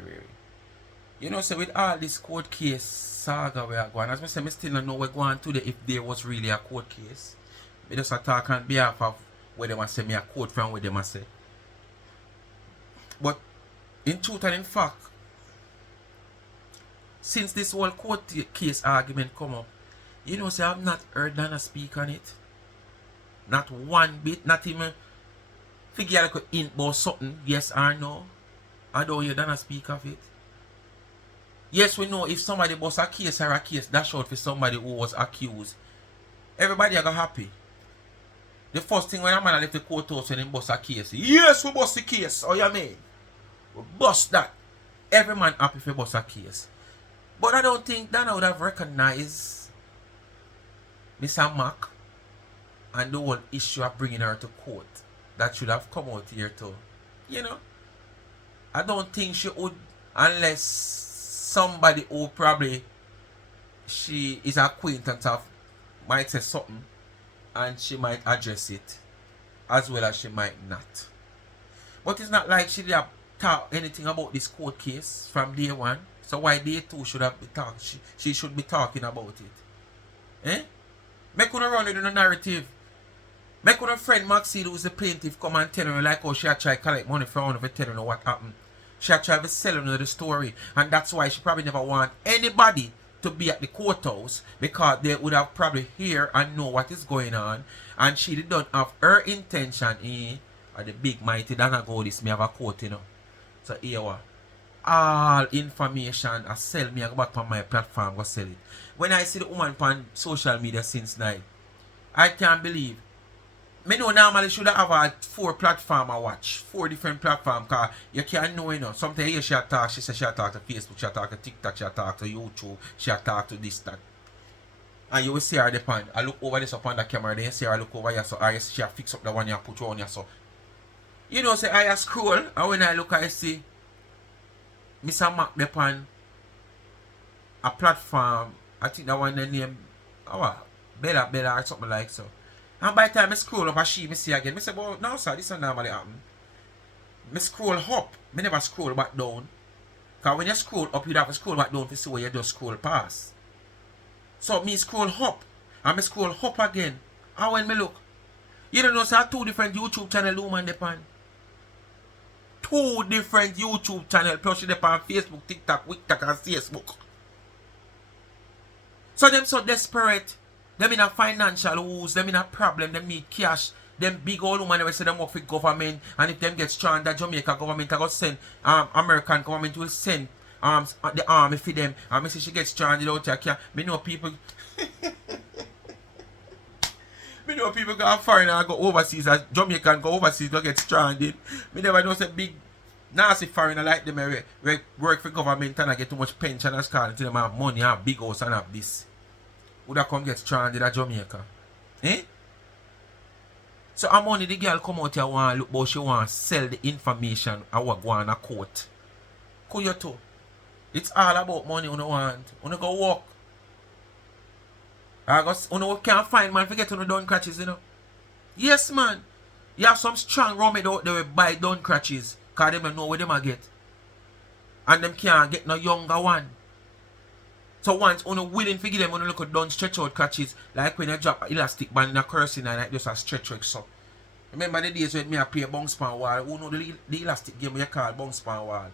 You know, so with all this court case saga we are going, as I say, I still don't know we're going today if there was really a court case. We just talk on behalf of where they want to say me a quote from where they must say. But in truth and in fact, since this whole court case argument come up, you know, say I've not heard Dana speak on it. Not one bit, not even figure like a hint about something, yes or no. I don't hear Dana speak of it. Yes, we know if somebody bust a case or a case dash out for somebody who was accused, everybody are happy. The first thing when a man left the courthouse when he bust a case, yes, we bust the case, oh you mean? We bust that. Every man happy if he bust a case. But I don't think Dana would have recognized Mr. Mac and the whole issue of bringing her to court. That should have come out here too. You know? I don't think she would, unless somebody who probably she is acquaintance of might say something and she might address it as well as she might not. But it's not like she did have talk anything about this court case from day one. So why day two should have been talk? She should be talking about it. Eh? Make una run with the narrative. Make one friend Maxine, who's the plaintiff, come and tell her like how she try collect money from one of it, telling her what happened. She try to sell her the story, and that's why she probably never want anybody to be at the courthouse, because they would have probably hear and know what is going on, and she don't have her intention or the big mighty Dana go this me have a court, you know. So here what? All information I sell me, I go back on my platform, go sell it. When I see the woman on social media since night, I can't believe. Me know normally should have a 4 platform I watch. 4 different platforms, because you can't know, you know. Sometimes you she talk, she says she talk to Facebook, she talk to TikTok, she talk to YouTube, she talk to this, that. And you will see her depend. I look over this upon the camera, then you see her look over here, so I see she fix up the one you put on here, so. You know, say I scroll, and when I look, I see Mr. Mac depend a platform, I think that one the name, Bella or something like so. And by the time I scroll up, I see again. I say, well, no, sir, this is normally happen. I scroll up, I never scroll back down. Because when you scroll up, you have to scroll back down to see where you just scroll past. So, me scroll up, and I scroll up again. And when I look, you don't know, sir, 2 different YouTube channels, woman, depend. 2 different YouTube channels, plus you depend on Facebook, TikTok, WikTok, and Facebook. So, them so desperate. Them in a financial woes, them in a problem, them need cash. Them big old woman, they say them work for government, and if them get stranded, Jamaica government will send, American government will send the army for them. And I say she gets stranded out here. Me know people me know people go foreign and go overseas, as Jamaican go overseas go get stranded. Me never know say big nasty foreigner like them work for government and I get too much pension and school until them have money and big house and have this. Would have come get stranded at Jamaica. Eh? So how money the girl come out here want look but she want sell the information I want go on a court. Could you too? It's all about money you want. You go work. You can't find man forget you done crutches, you know. Yes man. You have some strong rummy out there will buy done crutches. Cause them don't know where them a get. And them can't get no younger one. So once you willing to give them when you look at done stretch out catches, like when you drop an elastic band in a cursing and like just a stretch out so. Remember the days when me I play bounce pan wall, who know the elastic game you call bounce pan wall.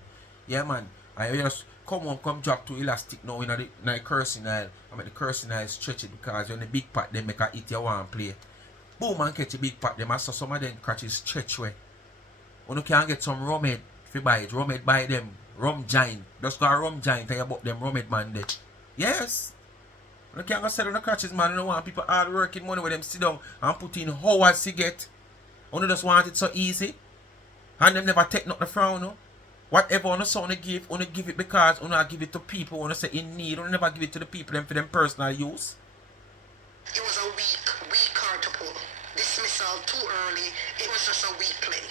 Yeah man. I just come drop to elastic now in the cursing aisle. I mean the cursing aisle stretch it because when the big part they make a hit you want to play. Boom and catch a big part them, so some of them catches stretch way. You can get some rumhead if you buy it. Rumhead buy them. Rum giant. Just go a rum giant and you bought them rumhead man there. Yes. You can't go sell on the crutches, man. You don't want people hard working money with them sit down and put in hours to get. You just want it so easy. And them never take nothing from you. Whatever you son give it because you give it to people you say in need. You never give it to the people them for them personal use. It was a weak card to pull. Dismissal too early. It was just a weak play.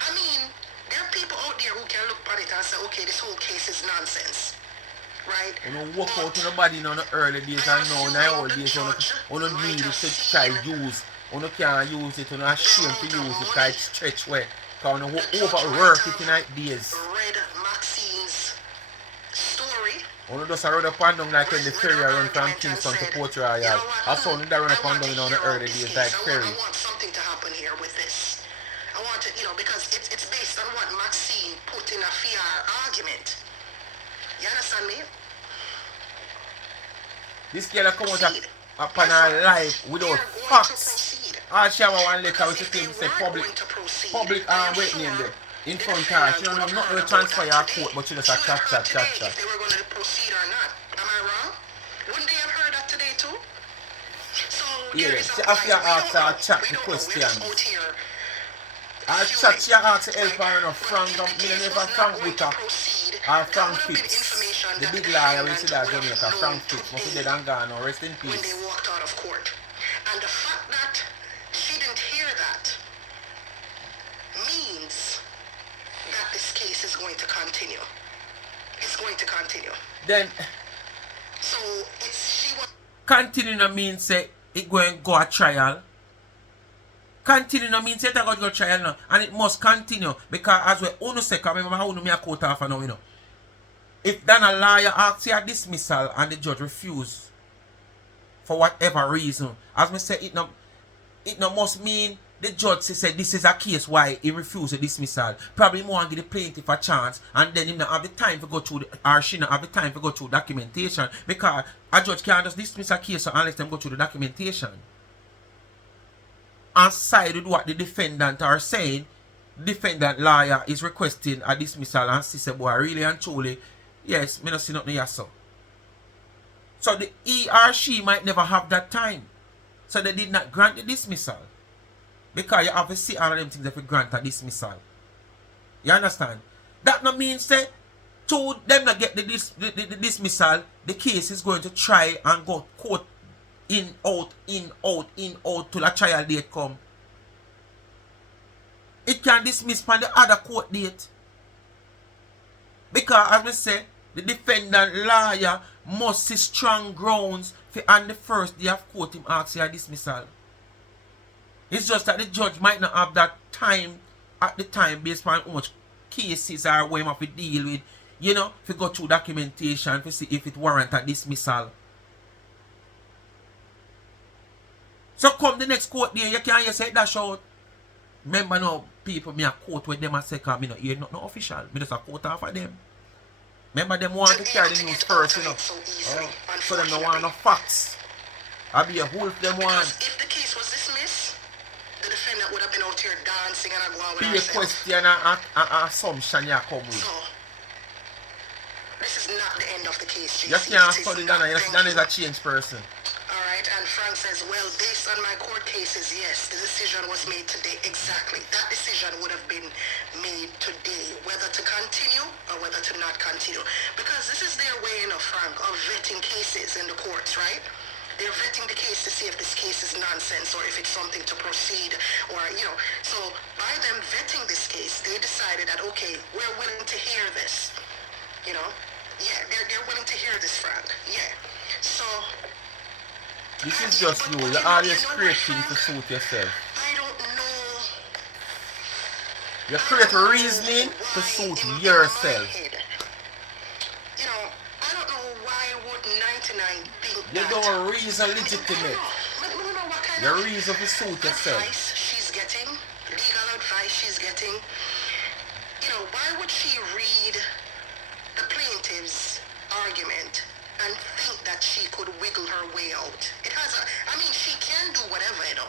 I mean, there are people out there who can look at it and say, okay, this whole case is nonsense. Right? You don't walk out to the body in the early days and now in the old days you don't need it to try use. You can't use it, you don't ashamed to use it because it's stretch way. Because you overwork it in the days. Read Maxine's story. You just run up and down like when the ferry run from Kingston to Port Royal. I saw you run up and down in the early days like ferry. I want something to happen here with this. I want to, because it's based on what Maxine put in a fair argument. You understand me? This girl come out upon her life without facts. All she have one letter which she claims say public wait name there. In front of her. She don't know nothing to transfer your court, but she just a chat. If they were going to proceed or not. Am I wrong? Wouldn't they have heard that today too? So yeah, she have to ask her chat the questions. I'll chat she ask help her enough. Frank don't never Frank with her. Or Frank Fitz. The big liar we see that Jamaica, Frank Fitz, must be dead and gone now, rest in peace. When they walked out of court. And the fact that she didn't hear that means that this case is going to continue. It's going to continue. Then so she was continue no means say it going to go a trial. Continue no means say it going to go trial now. And it must continue because as we uno say, because remember how uno me a court off now, if then a lawyer asks you a dismissal and the judge refuse for whatever reason, as me say it now, it no must mean the judge said this is a case why he refused the dismissal. Probably more and give the plaintiff a chance, and then he not have the time to go through or she not have the time to go through documentation, because a judge can't just dismiss a case unless them go through the documentation. And side with what the defendant are saying, defendant lawyer is requesting a dismissal, and she said, boy, really and truly, yes, me not see nothing here, so. So the he or she might never have that time. So they did not grant the dismissal. Because you have to see all of them things if you grant a dismissal. You understand? That no means that to them not get the dismissal, the case is going to try and go court in, out, till a trial date come. It can dismiss from the other court date. Because as we say, the defendant lawyer must see strong grounds for on the first day of court him ask you a dismissal. It's just that the judge might not have that time at the time based on how much cases are where you have to deal with, you know, if you go through documentation to see if it warrants a dismissal. So come the next court day, you can't just say dash out. Remember now, people me a court with them and say, because me not hear nothing official. Me just a court off of them. Remember them want to carry the news first, you know. So them don't want no facts. I be a wolf them want. If the case was dismissed, the defendant would have been out here dancing and going with Be a herself. question and assumption you come with. So, this is not the end of the case, JC. You can't It is study not. Dana. Thank Dana is you. a changed person. Alright, and Frank says, well, based on my court cases, yes, the decision was made today. Exactly. That decision would have been made today, whether to continue or whether to not continue. Because this is their way, you know, Frank, of vetting cases in the courts, right? They're vetting the case to see if this case is nonsense or if it's something to proceed or, you know. So by them vetting this case, they decided that, okay, we're willing to hear this. You know? Yeah, they're willing to hear this, Frank. Yeah. So... This is just you. You're always creating to suit yourself. I don't know. You create reasoning to suit yourself. You know, I don't know why would 99 think You that. don't reason legitimate. I don't know what kind You of reason to suit yourself. advice she's getting, legal advice she's getting. You know, why would she read the plaintiff's argument and think that she could wiggle her way out? It has a, I mean, she can do whatever, you know.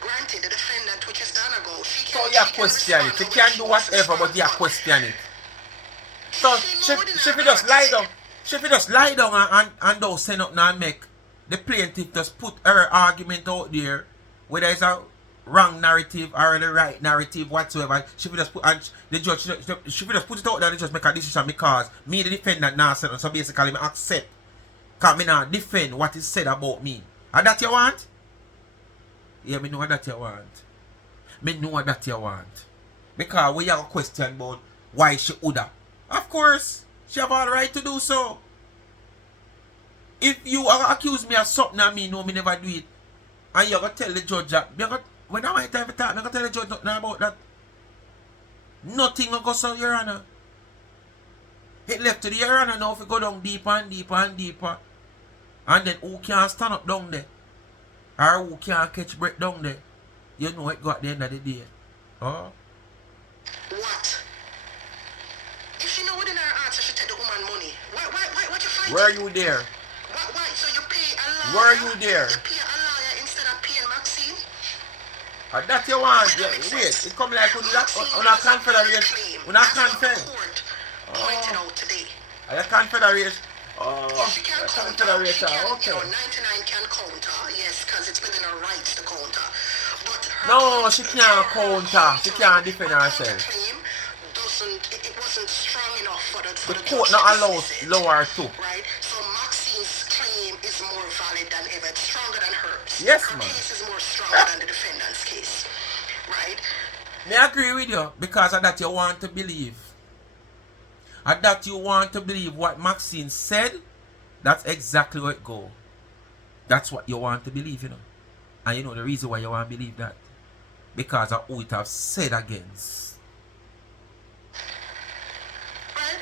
Granted, the defendant, which is Donegal, she So can, you she can question respond it. You the way can she do wants to whatever, but you respond. question it. So She know it in she her just heart. lie down. She just lie down and don't say nothing and make the plaintiff just put her argument out there, whether it's a wrong narrative or the right narrative whatsoever. She just put, and the judge she just put it out there and just make a decision because me the defendant now said, so basically me accept. Because me not defend what is said about me. And that you want? Yeah, me know that you want. Me know that you want. Because we have a question about why she woulda. Of course, she have all the right to do so. If you accuse me of something and me know me never do it, and you're going to tell the judge that, when I want time to talk, I'm going to tell the judge nothing about that. Nothing will go so, Your Honor. It left to the Your Honor now if you go down deeper and deeper and deeper. And then who can't stand up down there? Or who can't catch breath down there? You know it got at the end of the day. Oh? What? If she know within her answer, she take the woman money. What you fighting? Were you there? Why? So you pay a lawyer? Were you there? You pay a lawyer instead of paying Maxine? And that you want? Yeah, wait, it come like on a confederation. On a confederation. Pointed out today. Are you confederation? Oh, If she can counter, she confederation, can, okay. you know, 99 can counter, yes, because it's within her rights to counter. But her No, she can't counter. She can't defend herself. claim it wasn't strong enough for the The judge court to not allowed dismiss it, lower too. right? So Maxine's claim is more valid than ever. It's stronger than hers. Yes, her man. case is more stronger than the defendant's case, right? May I agree with you because of that you want to believe. And that you want to believe what Maxine said, that's exactly where it go. That's what you want to believe, you know. And you know the reason why you want to believe that. Because of who it have said against. Right?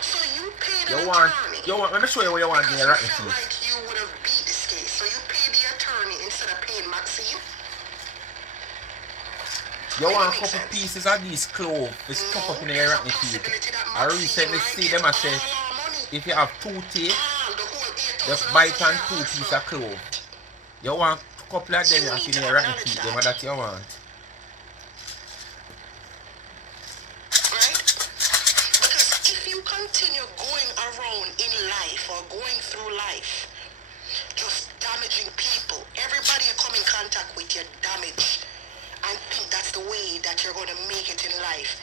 So you paid You an want, attorney. let me show you what you want Because here you right felt now. like you would have beat this case. So you paid the attorney instead of paying You want a couple pieces of these cloves to stuff up in your rotten teeth. I recently see them and say, if you have toothache, just bite on 2 pieces of clove. You want a couple of them in your rotten teeth, them that you want. Right? Because if you continue going around in life or going through life, just damaging people, everybody you come in contact with, you damage, and think that's the way that you're going to make it in life,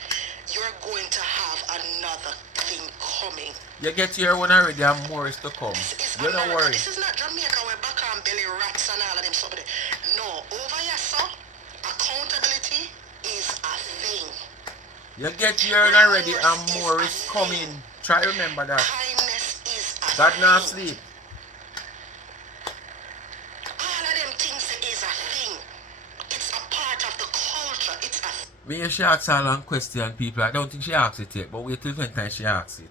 you're going to have another thing coming. You get your one already and more is to come. You don't worry. This is not Jamaica where back on belly rats and all of them stuff. No, over here, sir, accountability is a thing. You get your one already and more is coming. Try remember that. Kindness is a God thing. not sleep. All of them things is a thing. It's a part of the culture. It's a Me and she asks a long question, people. I don't think she asks it yet, but wait till when time she asks it.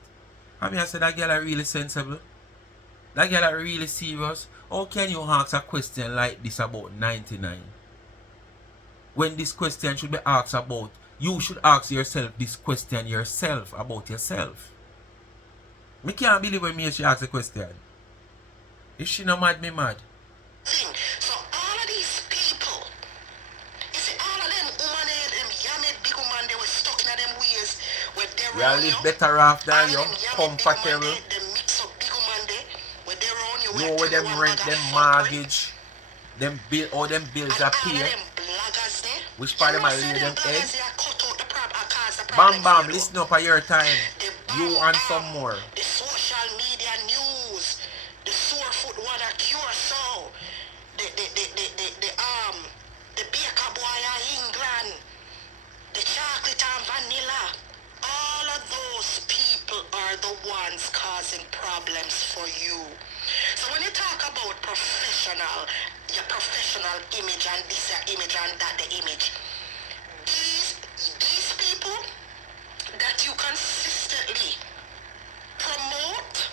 I mean, I said that girl are really sensible. That girl are really serious. How can you ask a question like this about 99? When this question should be asked about, you should ask yourself this question yourself about yourself. Me can't believe when me and she asks the question. If she not mad, me mad. thing. So all of these people, you see, all of them woman, them yammed big woman, they were stuck in them ways where they You run live you. better off All than of you. them yammed big woman, Comfortable. they mix up big woman, where they run you. You know where them rent, them mortgage, them bill, all them bills are paid. Which part of my lay them head? Bam bam, listen up at your time. You and some more. The social media news, the sore foot one at Curacao, the baker boy at England, the chocolate and vanilla. All of those people are the ones causing problems for you. So when you talk about your professional image and this image and that the image, these people that you consistently promote,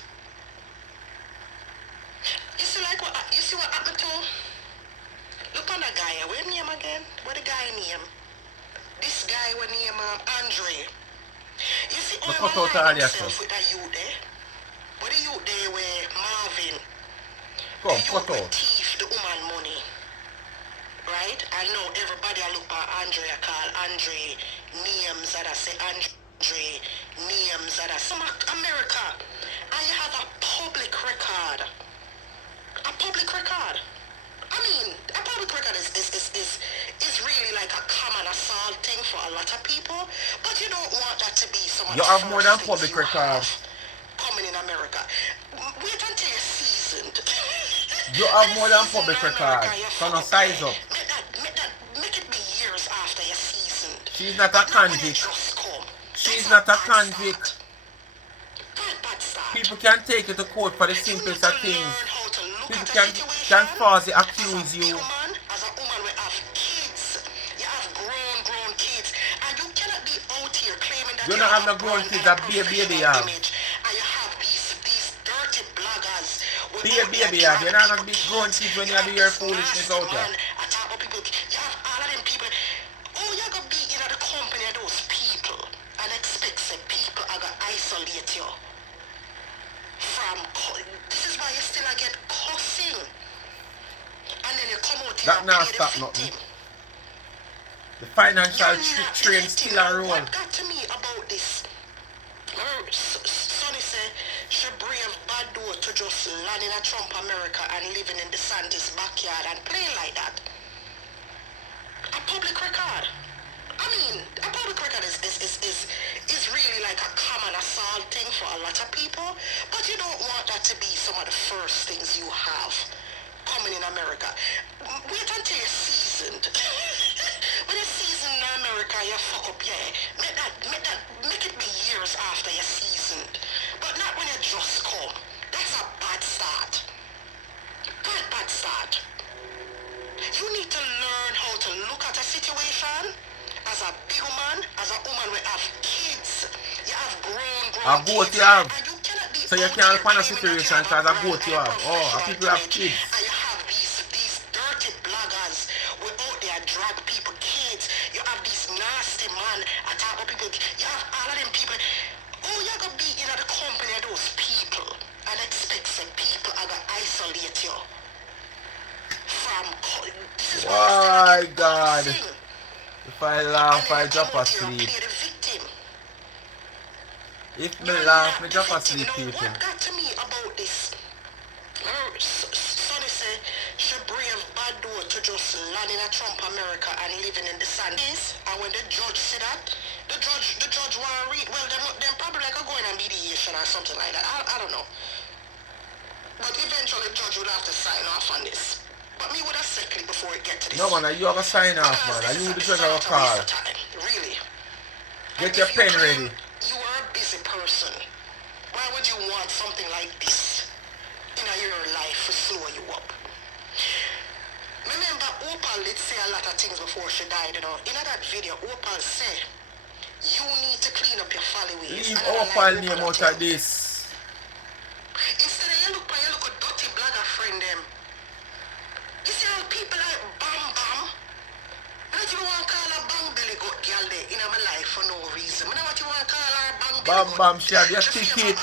you see what happened to? Look on the guy. What name again? What the guy name? This guy what name Andre. You see Look how out I all line your himself stuff. with a youth there? What the youth there were Marvin. Come, The youth cut were out. thief the woman money. Right? I know everybody I look at Andre, I call Andre names that I say Andre names that I say America. And you have a public record. A public record. I mean, a public record is really like a common assault thing for a lot of people, but you don't want that to be some of You the have more than first public things you record. have coming in America. Wait until you're seasoned. You have When more you're than seasoned public in record. America, you So no fuck size up. up. Make it be years after you're seasoned. She's not a But not when you convict. just come. She's That's not a bad convict. start. Bad start. People can take you to court for the You need simplest to of learn things. how to look People at a can situation falsely as a accuse big you. woman, as a woman will have kids. You have grown kids. And you cannot be out here claiming that You you don't have have no a grown brand kids, and a a baby professional you have. image. And you have these dirty bloggers with Baby you have. You don't have big grown kids when you do your foolishness out there. I talk about people. You have all of them people. Oh, you're gonna be in the company of those people and expect say people are gonna isolate you from this is why you still get cussing. And then you come out here That and not play stop the nothing. victim. The financial You're not train the still victim. a roll. What got to me about this? Sonny said she brave bad door to just land in a Trump America and living in the Santis backyard and playing like that. A public record. I mean, a public record is really like a common assault thing for a lot of people, but you don't want that to be some of the first things you have coming in America. Wait until you're seasoned. When you're seasoned in America, you fuck up, yeah. Make it be years after you're seasoned, but not when you just come. That's a bad start. Bad start. You need to learn how to look at a situation as a big woman, as a woman will have kids. You have grown A goat kids. you have. And you cannot be So you out can't here find a claiming situation that you have because a brand goat you and have. Oh, professional people have image, kids. and you have these dirty bloggers who out there drag people kids. You have these My God. If I laugh, I drop asleep. If me laugh, me drop asleep, people. What got to me about this? Sonny said she brave bad door to just land in a Trump America and living in the sun. And when the judge said that, the judge want to read. Well, them probably like going on mediation or something like that. I don't know. But eventually, the judge will have to sign off on this. But me would have settled before it get to this. No man, you have a sign off, man. Are you the judge of a call? Really. Get your pen ready. You are a busy person. Why would you want something like this in your life to slow you up? Remember, Opal did say a lot of things before she died, you know. In that video, Opal said, you need to clean up your follyways. Leave Opal name out of this. Instead of you look a dirty blogger friend them. You see how people like Bam Bam? I don't want to call her Bang Belly Gut girl there in my life for no reason. I don't want to call her Bang Belly Bam Bam, she have your ticket.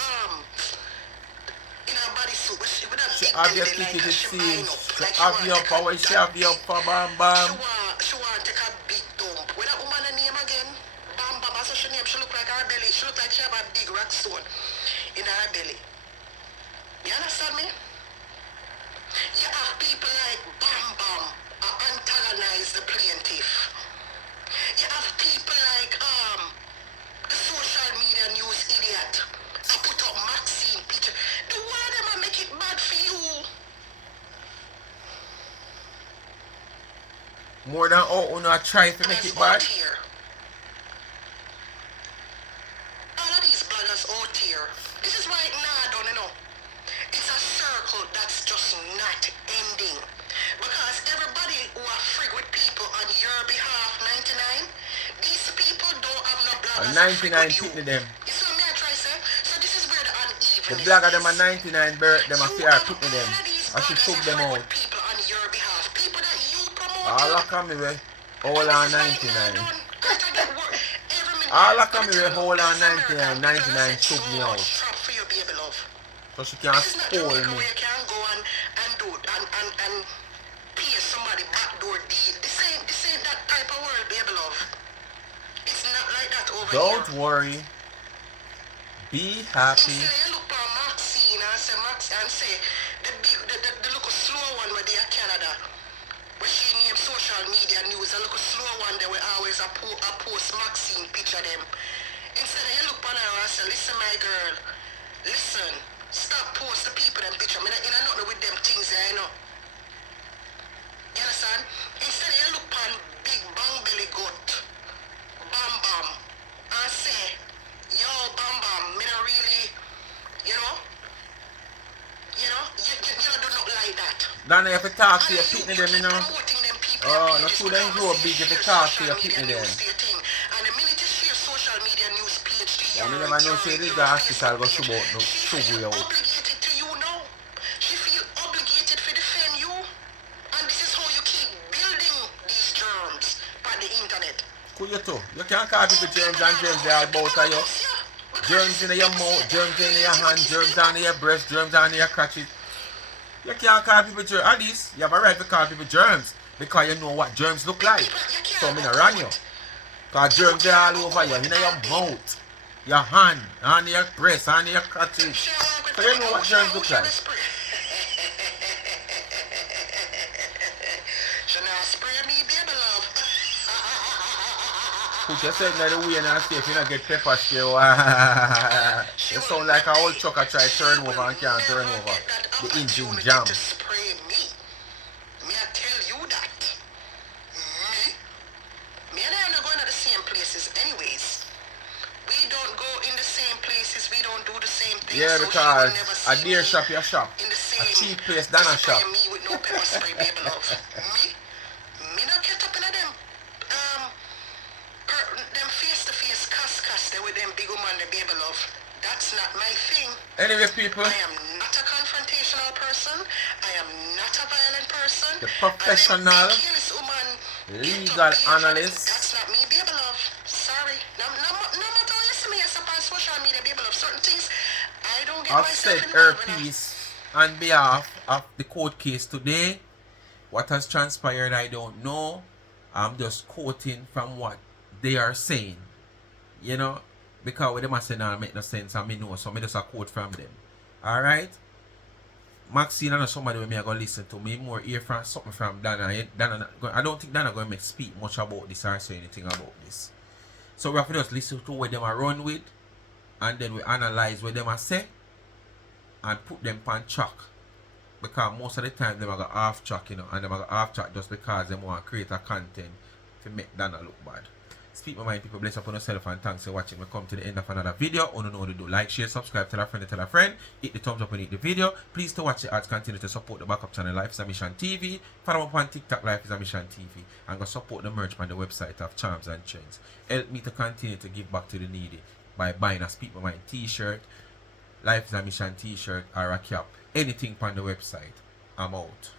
In her bodysuit, she have your ticket, it seems. She have your power, she have your for Bam Bam. She want to take a big dump. With that woman name again? Bam Bam, that's what she name. She look like her belly. She look like she have a big rock stone in her belly. You understand me? You have people like Bam Bam antagonize the plaintiff. You have people like the social media news idiot. I put up Maxine picture. The one of them make it bad for you. More than I try to make it bad. Here. All of these bloggers out here. This is why I don't know. It's a circle that's just not ending. Because everybody who are frig with people on your behalf, 99, these people don't have no bloggers. 99 picking them. You see what I try to say? So this is where the uneven the blogger them are 99 birth, them are fair picking them. I should took them out. People on your behalf, people that you promote. All I come with, all on 99. All I come with, all on 99. 99 took me out. So she can't spoil me. You can go and do and pay somebody backdoor deal. This ain't that type of world, baby love. It's not like that over here. Don't worry. Be happy. You look for Maxine and say the little slow one where they are Canada. Where she named social media news, a little slow one they will always post Maxine picture them. Instead you look on her and say, listen my girl, listen. Stop post the people them picture. I mean, not with them things there, you know. You understand? Instead you look on big Bang Belly Gut, Bam Bam, and say, yo Bam Bam, me not really, you know, you do not like that. Then you have to talk to your picnic them, you know. Oh, not too them grow big if you talk to your picnic them. And the minute you share social media news page to you never know say the hospital go show out, no show you out. Obligated to you now. She feel obligated to defend you. And this is how you keep building these germs on the internet. Could you too? You can't call people germs and germs they all about you. Germs in your mouth, germs in your hand, germs on your breast, germs on your crotches. You can't call people germs. At least you have a right to call people germs because you know what germs look like. So I'm gonna run you. Because germs they all over you, in your mouth, your hand, on your breast, on your crotches. So you know what germs look like. Put yourself in the way and stay if you don't get pepper spray. You sound like an old trucker try to turn over and can't turn over. The engine jam. Me I tell you that. Me and I are not going to the same places anyways. We don't go in the same places. We don't do the same things. Yeah, so because a deer shop your shop. In the same a cheap place than a shop. Me with no pepper spray, baby love. Me not get up in them them face-to-face cuss they with them big woman, the baby love. That's not my thing. Anyway, people. I am not a confrontational person. I am not a violent person. The professional legal analyst. That's not me, baby love. Sorry. No matter what you see me as on social media, baby love. Certain things I don't get I've myself said involved her in. piece on behalf of the court case today. What has transpired, I don't know. I'm just quoting from what they are saying. You know, because what them are saying now make no sense, and me know, so me just a quote from them. Alright? Maxine and somebody when me I go listen to me more hear from something from Dana. I don't think Dana going to make speak much about this or say anything about this. So we have to just listen to what them are run with, and then we analyze what them are say and put them on track. Because most of the time them are go off track, you know, and them are go off track just because them want to create a content to make Dana look bad. Speak my mind, people. Bless upon yourself, and thanks for watching. We come to the end of another video. You know what to do. Like, share, subscribe, tell a friend, hit the thumbs up and hit the video. Please to watch the ads, continue to support the backup channel Life is a Mission TV. Follow up on TikTok Life is a Mission TV, and go support the merch on the website of Charms and Trends. Help me to continue to give back to the needy by buying a Speak my Mind t-shirt, Life is a Mission t-shirt, or a cap. Anything on the website. I'm out.